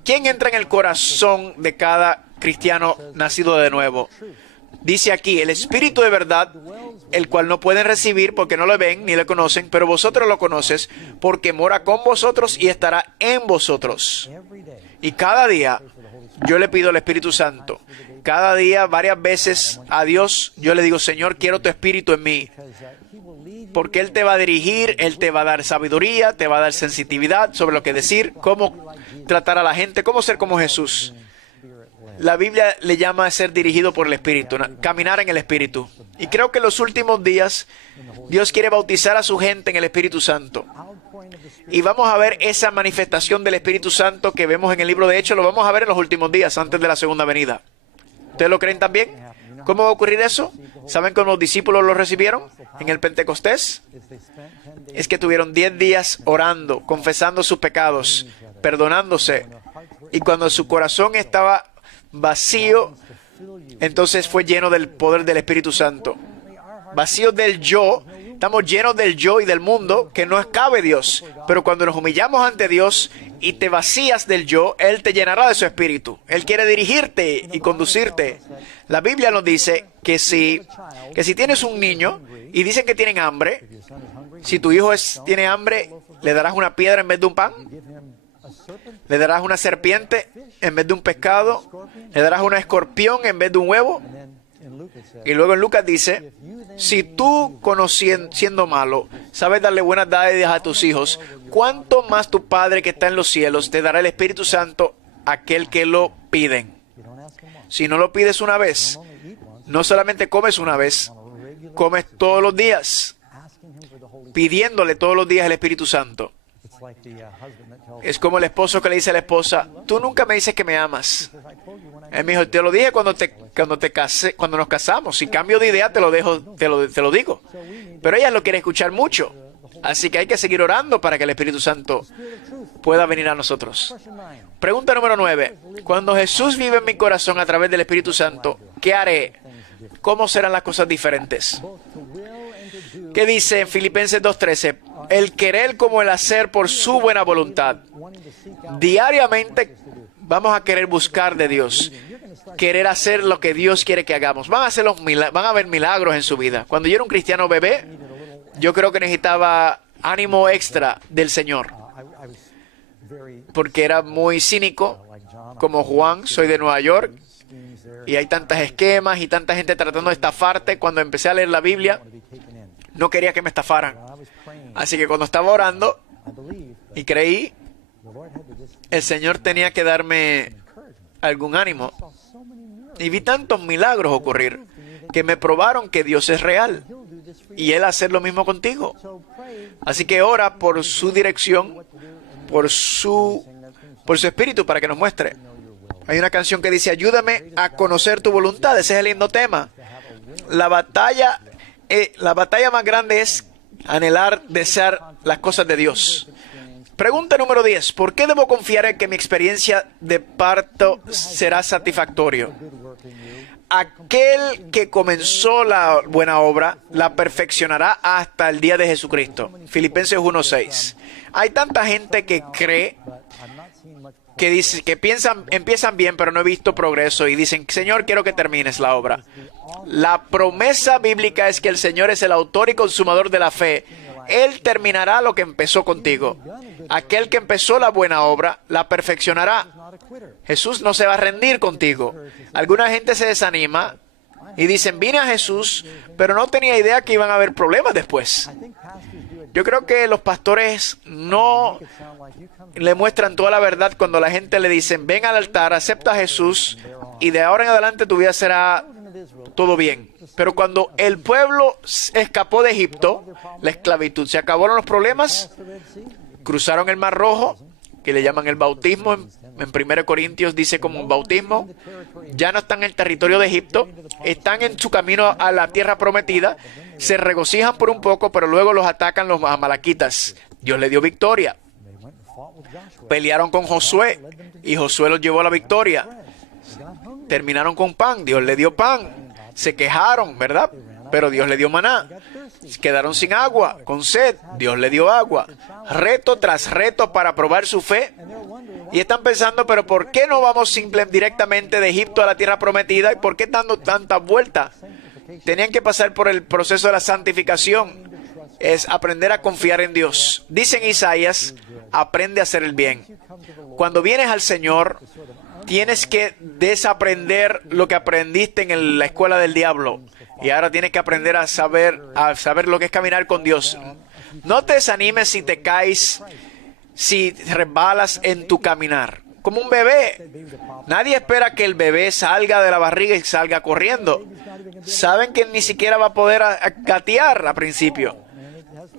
¿Quién entra en el corazón de cada cristiano nacido de nuevo? Dice aquí, el Espíritu de verdad, el cual no pueden recibir porque no lo ven ni le conocen, pero vosotros lo conoces porque mora con vosotros y estará en vosotros. Y cada día yo le pido al Espíritu Santo. Cada día, varias veces a Dios, yo le digo, Señor, quiero tu Espíritu en mí. Porque Él te va a dirigir, Él te va a dar sabiduría, te va a dar sensitividad sobre lo que decir, cómo tratar a la gente, cómo ser como Jesús. La Biblia le llama a ser dirigido por el Espíritu, caminar en el Espíritu. Y creo que en los últimos días Dios quiere bautizar a su gente en el Espíritu Santo. Y vamos a ver esa manifestación del Espíritu Santo que vemos en el libro de Hechos, lo vamos a ver en los últimos días, antes de la segunda venida. ¿Ustedes lo creen también? ¿Cómo va a ocurrir eso? ¿Saben cómo los discípulos lo recibieron en el Pentecostés? Es que tuvieron 10 días orando, confesando sus pecados, perdonándose. Y cuando su corazón estaba vacío, entonces fue lleno del poder del Espíritu Santo. Vacíos del yo, estamos llenos del yo y del mundo, que no cabe Dios. Pero cuando nos humillamos ante Dios y te vacías del yo, Él te llenará de su Espíritu. Él quiere dirigirte y conducirte. La Biblia nos dice que si tienes un niño y dicen que tienen hambre, si tu hijo tiene hambre, ¿le darás una piedra en vez de un pan? ¿Le darás una serpiente en vez de un pescado? ¿Le darás un escorpión en vez de un huevo? Y luego en Lucas dice, si tú, siendo malo, sabes darle buenas dádivas a tus hijos, ¿cuánto más tu Padre que está en los cielos te dará el Espíritu Santo a aquel que lo piden? Si no lo pides una vez, no solamente comes una vez, comes todos los días, pidiéndole todos los días el Espíritu Santo. Es como el esposo que le dice a la esposa, tú nunca me dices que me amas. Él me dijo, te lo dije cuando nos casamos. Si cambio de idea, te lo digo. Pero ella lo quiere escuchar mucho. Así que hay que seguir orando para que el Espíritu Santo pueda venir a nosotros. Pregunta número 9. Cuando Jesús vive en mi corazón a través del Espíritu Santo, ¿qué haré? ¿Cómo serán las cosas diferentes? ¿Qué dice en Filipenses 2:13? El querer como el hacer por su buena voluntad. Diariamente vamos a querer buscar de Dios. Querer hacer lo que Dios quiere que hagamos. Van a haber milagros en su vida. Cuando yo era un cristiano bebé, yo creo que necesitaba ánimo extra del Señor. Porque era muy cínico. Como Juan, soy de Nueva York. Y hay tantos esquemas y tanta gente tratando de estafarte. Cuando empecé a leer la Biblia, no quería que me estafaran. Así que cuando estaba orando y creí, el Señor tenía que darme algún ánimo. Y vi tantos milagros ocurrir que me probaron que Dios es real. Y Él hace lo mismo contigo. Así que ora por su dirección, por su Espíritu para que nos muestre. Hay una canción que dice, ayúdame a conocer tu voluntad. Ese es el lindo tema. La batalla más grande es anhelar, desear las cosas de Dios. Pregunta número 10. ¿Por qué debo confiar en que mi experiencia de parto será satisfactorio? aquel que comenzó la buena obra la perfeccionará hasta el día de Jesucristo. Filipenses 1:6. Hay tanta gente que cree, que dice, que empiezan bien, pero no he visto progreso, y dicen, Señor, quiero que termines la obra. La promesa bíblica es que el Señor es el autor y consumador de la fe. Él terminará lo que empezó contigo. Aquel que empezó la buena obra la perfeccionará. Jesús no se va a rendir contigo. Alguna gente se desanima y dicen, vine a Jesús, pero no tenía idea que iban a haber problemas después. Yo creo que los pastores no le muestran toda la verdad cuando a la gente le dicen, ven al altar, acepta a Jesús y de ahora en adelante tu vida será todo bien. Pero cuando el pueblo escapó de Egipto, la esclavitud, se acabaron los problemas, cruzaron el Mar Rojo, que le llaman el bautismo, en 1 Corintios dice como un bautismo, ya no están en el territorio de Egipto, están en su camino a la tierra prometida, se regocijan por un poco, pero luego los atacan los amalequitas. Dios le dio victoria. Pelearon con Josué y Josué los llevó a la victoria. Terminaron con pan, Dios le dio pan. Se quejaron, ¿verdad? Pero Dios le dio maná. Quedaron sin agua, con sed, Dios le dio agua. Reto tras reto para probar su fe. Y están pensando, pero ¿por qué no vamos directamente de Egipto a la tierra prometida? ¿Y por qué dando tantas vueltas? Tenían que pasar por el proceso de la santificación. Es aprender a confiar en Dios. Dice en Isaías, aprende a hacer el bien. Cuando vienes al Señor, tienes que desaprender lo que aprendiste en la escuela del diablo. Y ahora tienes que aprender a saber lo que es caminar con Dios. No te desanimes si te caes, si resbalas en tu caminar. Como un bebé. Nadie espera que el bebé salga de la barriga y salga corriendo. Saben que ni siquiera va a poder gatear al principio.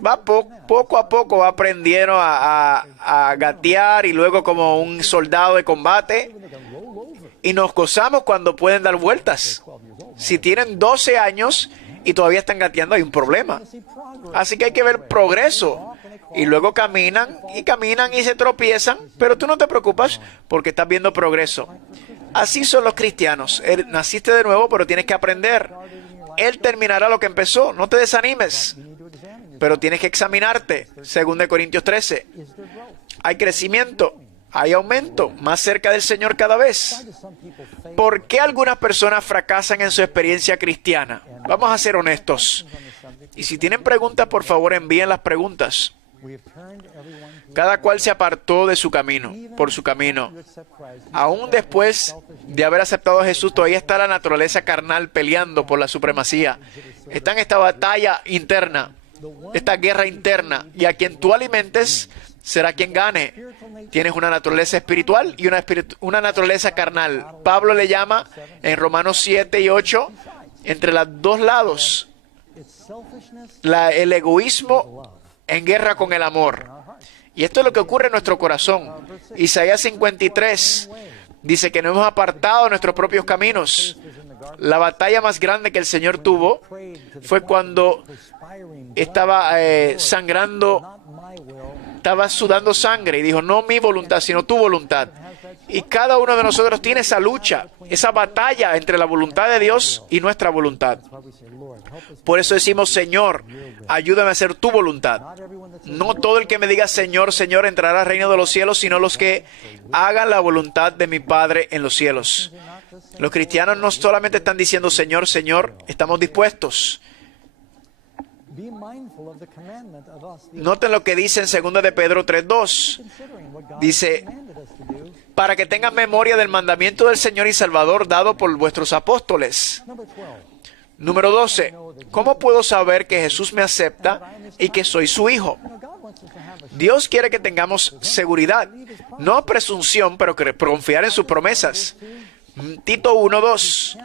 Va poco a poco va aprendiendo a gatear y luego como un soldado de combate. Y nos gozamos cuando pueden dar vueltas. Si tienen 12 años y todavía están gateando, hay un problema. Así que hay que ver progreso. Y luego caminan y se tropiezan, pero tú no te preocupas porque estás viendo progreso. Así son los cristianos. Naciste de nuevo, pero tienes que aprender. Él terminará lo que empezó. No te desanimes. Pero tienes que examinarte. 2 Corintios 13. Hay crecimiento. Hay aumento, más cerca del Señor cada vez. ¿Por qué algunas personas fracasan en su experiencia cristiana? Vamos a ser honestos. Y si tienen preguntas, por favor, envíen las preguntas. Cada cual se apartó de su camino, por su camino. Aún después de haber aceptado a Jesús, todavía está la naturaleza carnal peleando por la supremacía. Está en esta batalla interna, esta guerra interna. Y a quien tú alimentes será quien gane. Tienes una naturaleza espiritual y una naturaleza carnal. Pablo le llama en Romanos 7 y 8, entre los dos lados, el egoísmo en guerra con el amor. Y esto es lo que ocurre en nuestro corazón. Isaías 53 dice que nos hemos apartado de nuestros propios caminos. La batalla más grande que el Señor tuvo fue cuando estaba sangrando, estaba sudando sangre y dijo, no mi voluntad, sino tu voluntad. Y cada uno de nosotros tiene esa lucha, esa batalla entre la voluntad de Dios y nuestra voluntad. Por eso decimos, Señor, ayúdame a hacer tu voluntad. No todo el que me diga Señor, Señor entrará al reino de los cielos, sino los que hagan la voluntad de mi Padre en los cielos. Los cristianos no solamente están diciendo Señor, Señor, estamos dispuestos. Noten lo que dice en 2 de Pedro 3:2. Dice, para que tengan memoria del mandamiento del Señor y Salvador dado por vuestros apóstoles. Número 12. ¿Cómo puedo saber que Jesús me acepta y que soy su hijo? Dios quiere que tengamos seguridad, no presunción, pero que confiar en sus promesas. Tito 1:2.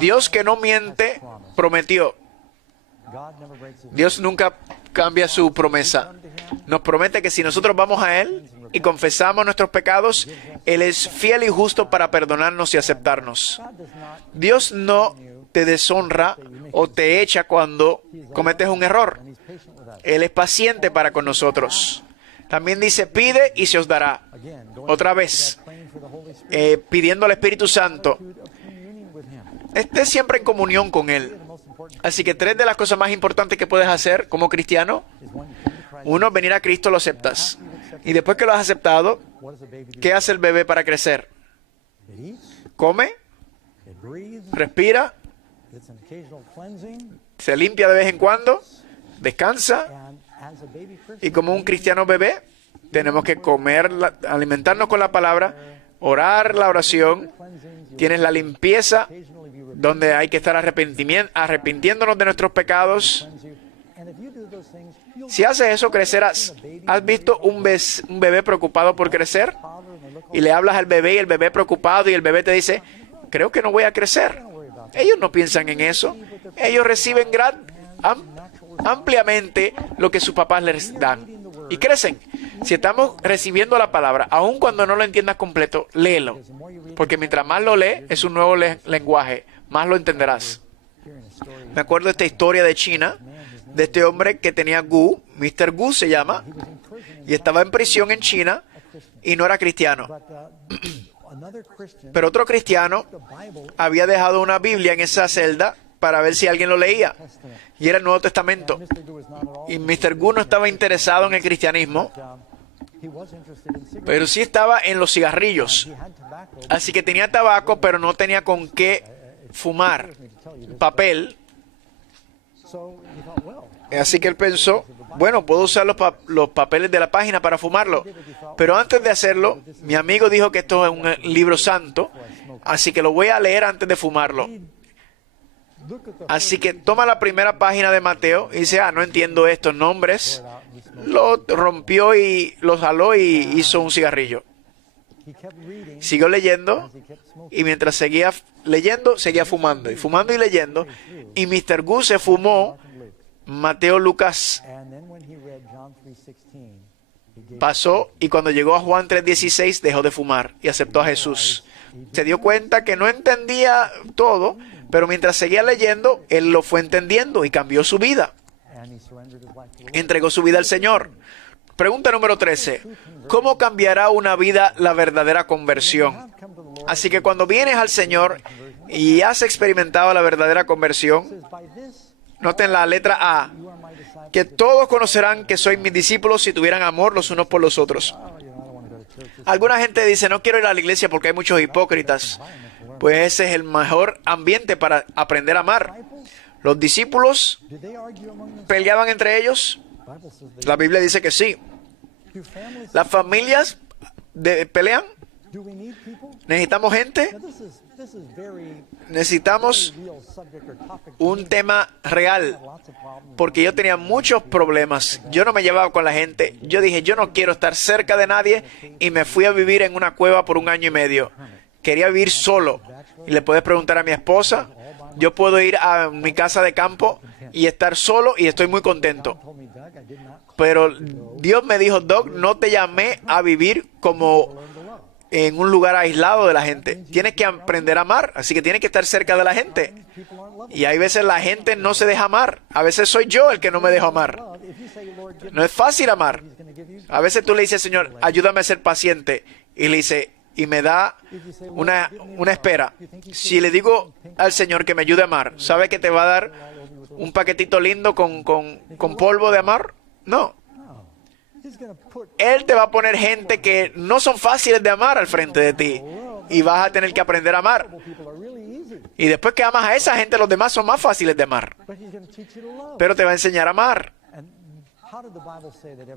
Dios que no miente, prometió. Dios nunca cambia su promesa. Nos promete que si nosotros vamos a Él y confesamos nuestros pecados, Él es fiel y justo para perdonarnos y aceptarnos. Dios no te deshonra o te echa cuando cometes un error. Él es paciente para con nosotros. También dice, pide y se os dará. Otra vez, pidiendo al Espíritu Santo. esté siempre en comunión con Él. Así que 3 de las cosas más importantes que puedes hacer como cristiano. 1, venir a Cristo, lo aceptas. Y después que lo has aceptado, ¿qué hace el bebé para crecer? Come, respira, se limpia de vez en cuando, descansa. Y como un cristiano bebé, tenemos que comer, alimentarnos con la palabra, orar la oración. Tienes la limpieza, donde hay que estar arrepintiéndonos de nuestros pecados. Si haces eso, crecerás. ¿Has visto un bebé preocupado por crecer? Y le hablas al bebé y el bebé preocupado y el bebé te dice, creo que no voy a crecer. Ellos no piensan en eso. Ellos reciben ampliamente lo que sus papás les dan y crecen. Si estamos recibiendo la palabra, aun cuando no lo entiendas completo, léelo. Porque mientras más lo lees, es un nuevo lenguaje, más lo entenderás. Me acuerdo de esta historia de China, de este hombre que tenía Gu, Mr. Gu se llama, y estaba en prisión en China y no era cristiano. Pero otro cristiano había dejado una Biblia en esa celda para ver si alguien lo leía. Y era el Nuevo Testamento. Y Mr. Gu no estaba interesado en el cristianismo, pero sí estaba en los cigarrillos. Así que tenía tabaco, pero no tenía con qué fumar. Papel. Así que él pensó, bueno, puedo usar los papeles de la página para fumarlo. Pero antes de hacerlo, mi amigo dijo que esto es un libro santo, así que lo voy a leer antes de fumarlo. Así que toma la primera página de Mateo y dice, no entiendo estos nombres. Lo rompió y lo jaló y hizo un cigarrillo. Siguió leyendo y mientras seguía leyendo, seguía fumando y leyendo. Y Mr. Gu se fumó Mateo, Lucas. Pasó y cuando llegó a Juan 3:16 dejó de fumar y aceptó a Jesús. Se dio cuenta que no entendía todo, pero mientras seguía leyendo, él lo fue entendiendo y cambió su vida. Entregó su vida al Señor. Pregunta número 13. ¿Cómo cambiará una vida la verdadera conversión? Así que cuando vienes al Señor y has experimentado la verdadera conversión, noten la letra A, que todos conocerán que sois mis discípulos si tuvieran amor los unos por los otros. Alguna gente dice, no quiero ir a la iglesia porque hay muchos hipócritas. Pues ese es el mejor ambiente para aprender a amar. ¿Los discípulos peleaban entre ellos? La Biblia dice que sí. ¿Las familias pelean? ¿Necesitamos gente? Necesitamos un tema real, porque yo tenía muchos problemas. Yo no me llevaba con la gente. Yo dije, yo no quiero estar cerca de nadie y me fui a vivir en una cueva por 1 año y medio. Quería vivir solo. Y le puedes preguntar a mi esposa, yo puedo ir a mi casa de campo y estar solo y estoy muy contento. Pero Dios me dijo, Doug, no te llamé a vivir como en un lugar aislado de la gente. Tienes que aprender a amar, así que tienes que estar cerca de la gente. Y hay veces la gente no se deja amar. A veces soy yo el que no me dejo amar. No es fácil amar. A veces tú le dices, Señor, ayúdame a ser paciente. Y le dice, y me da una espera. Si le digo al Señor que me ayude a amar, ¿sabe que te va a dar un paquetito lindo con polvo de amar? No. Él te va a poner gente que no son fáciles de amar al frente de ti. Y vas a tener que aprender a amar. Y después que amas a esa gente, los demás son más fáciles de amar. Pero te va a enseñar a amar.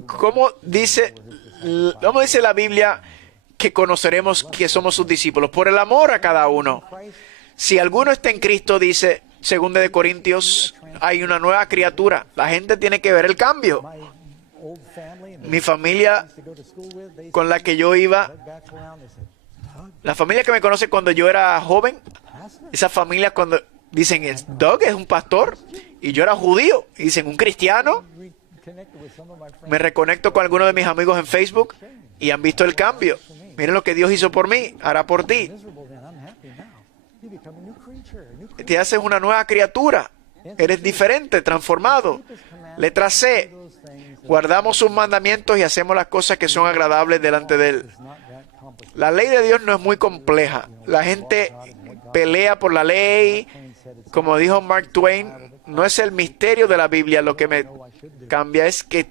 ¿Cómo dice la Biblia que conoceremos que somos sus discípulos? Por el amor a cada uno. Si alguno está en Cristo, dice 2 de Corintios, hay una nueva criatura. La gente tiene que ver el cambio. Mi familia con la que yo iba, la familia que me conoce cuando yo era joven, esa familia cuando dicen, Doug es un pastor, y yo era judío, y dicen, un cristiano. Me reconecto con algunos de mis amigos en Facebook y han visto el cambio. Miren lo que Dios hizo por mí, hará por ti. Te haces una nueva criatura. Eres diferente, transformado. Letra C. Guardamos sus mandamientos y hacemos las cosas que son agradables delante de Él. La ley de Dios no es muy compleja. La gente pelea por la ley. Como dijo Mark Twain, no es el misterio de la Biblia lo que me cambia, es que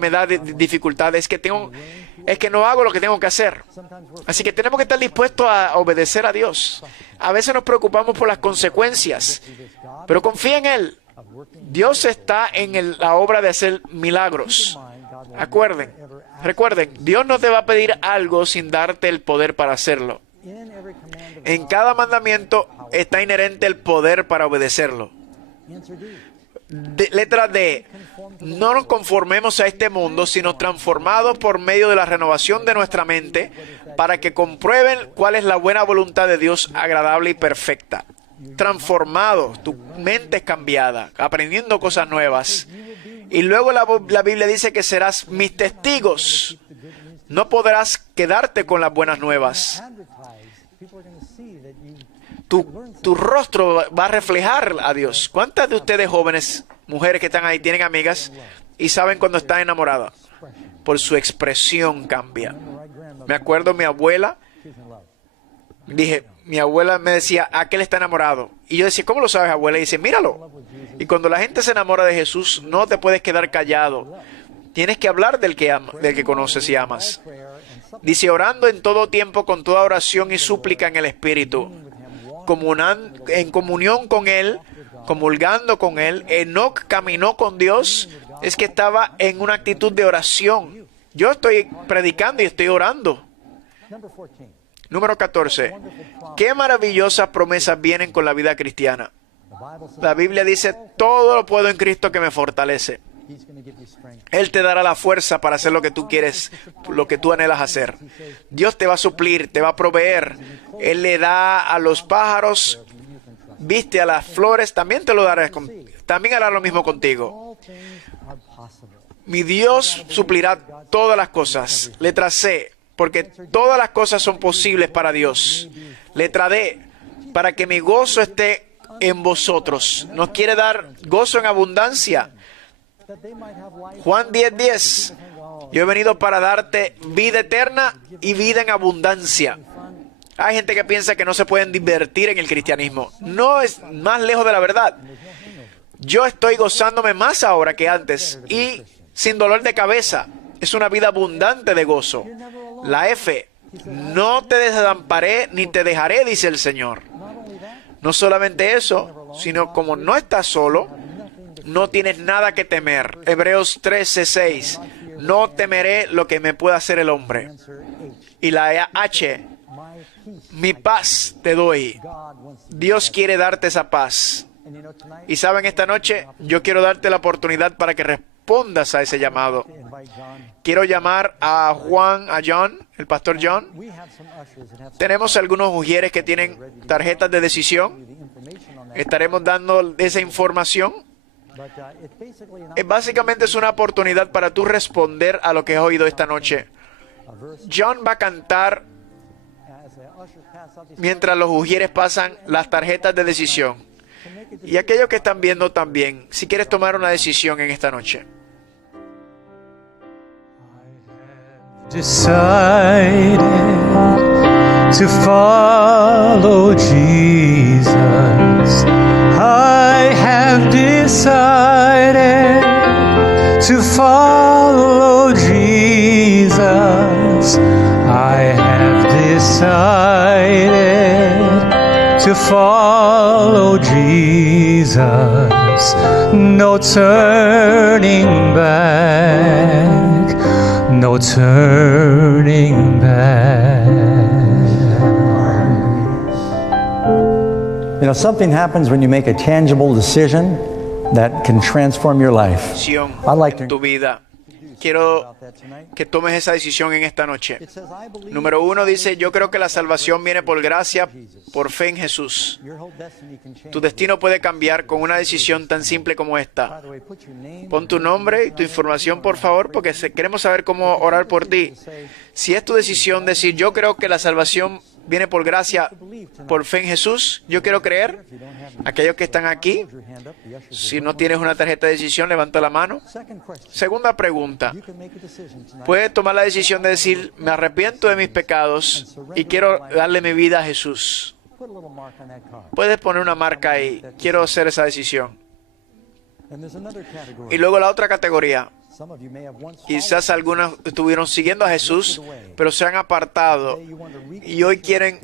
me da dificultad, es que no hago lo que tengo que hacer. Así que tenemos que estar dispuestos a obedecer a Dios. A veces nos preocupamos por las consecuencias, pero confía en Él. Dios está en la obra de hacer milagros. Recuerden, Dios no te va a pedir algo sin darte el poder para hacerlo. En cada mandamiento está inherente el poder para obedecerlo. Letra D. No nos conformemos a este mundo, sino transformados por medio de la renovación de nuestra mente, para que comprueben cuál es la buena voluntad de Dios, agradable y perfecta. Transformados, tu mente es cambiada, aprendiendo cosas nuevas. Y luego la Biblia dice que serás mis testigos. No podrás quedarte con las buenas nuevas. Tu rostro va a reflejar a Dios. ¿Cuántas de ustedes jóvenes, mujeres que están ahí, tienen amigas y saben cuando están enamoradas? Por su expresión cambia. Me acuerdo mi abuela, mi abuela me decía, aquel está enamorado. Y yo decía, ¿cómo lo sabes, abuela? Y dice, míralo. Y cuando la gente se enamora de Jesús, no te puedes quedar callado. Tienes que hablar del que conoces y amas. Dice, orando en todo tiempo con toda oración y súplica en el Espíritu, en comunión con Él, comulgando con Él. Enoc caminó con Dios, es que estaba en una actitud de oración. Yo estoy predicando y estoy orando. Número 14. ¿Qué maravillosas promesas vienen con la vida cristiana? La Biblia dice, todo lo puedo en Cristo que me fortalece. Él te dará la fuerza para hacer lo que tú quieres, lo que tú anhelas hacer. Dios te va a suplir, te va a proveer. Él le da a los pájaros, viste a las flores, también te lo dará, también hará lo mismo contigo. Mi Dios suplirá todas las cosas. Letra C, porque todas las cosas son posibles para Dios. Letra D, para que mi gozo esté en vosotros. Nos quiere dar gozo en abundancia. Juan 10:10. Yo he venido para darte vida eterna y vida en abundancia. Hay gente que piensa que no se pueden divertir en el cristianismo. No, es más lejos de la verdad. Yo estoy gozándome más ahora que antes y sin dolor de cabeza. Es una vida abundante de gozo. La F. No te desamparé ni te dejaré, dice el Señor. No solamente eso, sino como no estás solo, no tienes nada que temer. Hebreos 13:6. No temeré lo que me pueda hacer el hombre. Y la H. Mi paz te doy. Dios quiere darte esa paz. Y saben, esta noche yo quiero darte la oportunidad para que respondas a ese llamado. Quiero llamar a John, el pastor John. Tenemos algunos ujieres que tienen tarjetas de decisión. Estaremos dando esa información. Básicamente es una oportunidad para tú responder a lo que has oído esta noche. John va a cantar mientras los ujieres pasan las tarjetas de decisión. Y aquellos que están viendo también, si quieres tomar una decisión en esta noche. Decided to follow Jesus. I have decided to follow Jesus. I have decided to follow Jesus. No turning back. No turning back. You know, something happens when you make a tangible decision that can transform your life. I'd like En tu to vida. Quiero que tomes esa decisión en esta noche. Número 1 dice, yo creo que la salvación viene por gracia, por fe en Jesús. Tu destino puede cambiar con una decisión tan simple como esta. Pon tu nombre y tu información, por favor, porque queremos saber cómo orar por ti. Si es tu decisión decir, yo creo que la salvación viene por gracia, por fe en Jesús, yo quiero creer. Aquellos que están aquí, si no tienes una tarjeta de decisión, levanta la mano. Segunda pregunta. Puedes tomar la decisión de decir, me arrepiento de mis pecados y quiero darle mi vida a Jesús. Put a little mark on that card. Puedes poner una marca ahí. Quiero hacer esa decisión. And there's another Y category. luego la otra categoría. Some of you may have once Quizás algunos estuvieron siguiendo a Jesús, pero se han apartado y hoy quieren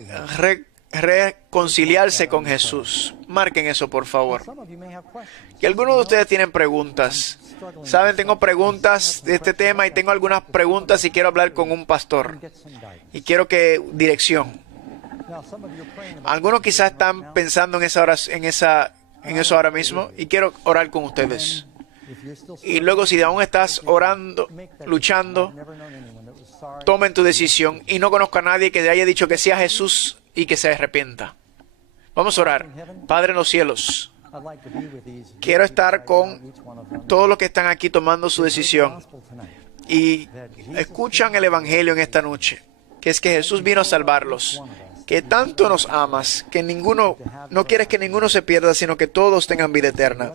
reconciliarse con Jesús. Marquen eso, por favor. Some of you may have questions. Y algunos de ustedes tienen preguntas. Saben, tengo preguntas de este tema y tengo algunas preguntas y quiero hablar con un pastor. Get some guidance. Y quiero que dirección. Now, some of you are praying about Algunos quizás están pensando en eso ahora mismo y quiero orar con ustedes. if you're still Y luego si aún estás orando, luchando, never known anyone that was sorry. tomen tu decisión y no conozco a nadie que le haya dicho que sí a Jesús y que se arrepienta. Vamos a orar. Padre en los cielos, I'd like to be with these. quiero estar con Each one of them. todos los que están aquí tomando su decisión Gospel tonight. y escuchan el Evangelio en esta noche, que es que Jesús vino a salvarlos, que tanto nos amas, que no quieres que ninguno se pierda, sino que todos tengan vida eterna.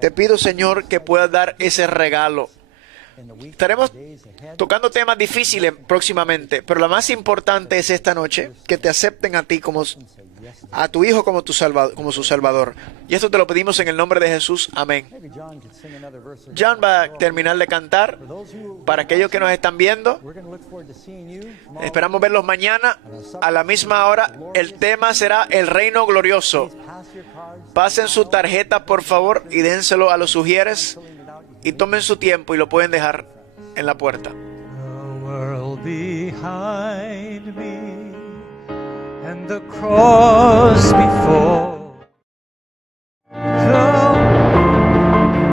Te pido, Señor, que puedas dar ese regalo. Estaremos tocando temas difíciles próximamente, pero lo más importante es esta noche que te acepten a ti como a tu Hijo como su Salvador. Y esto te lo pedimos en el nombre de Jesús. Amén. Maybe John could sing another verse. or- John va a terminar de cantar. For those who, Para aquellos que nos están viendo, we're going to look forward to seeing you tomorrow. esperamos verlos mañana a la misma hora. El tema será el reino glorioso. Pass your cards. Pasen su tarjeta, por favor, y dénselo a los sugieres y tomen su tiempo y lo pueden dejar en la puerta. The world behind me and the cross before.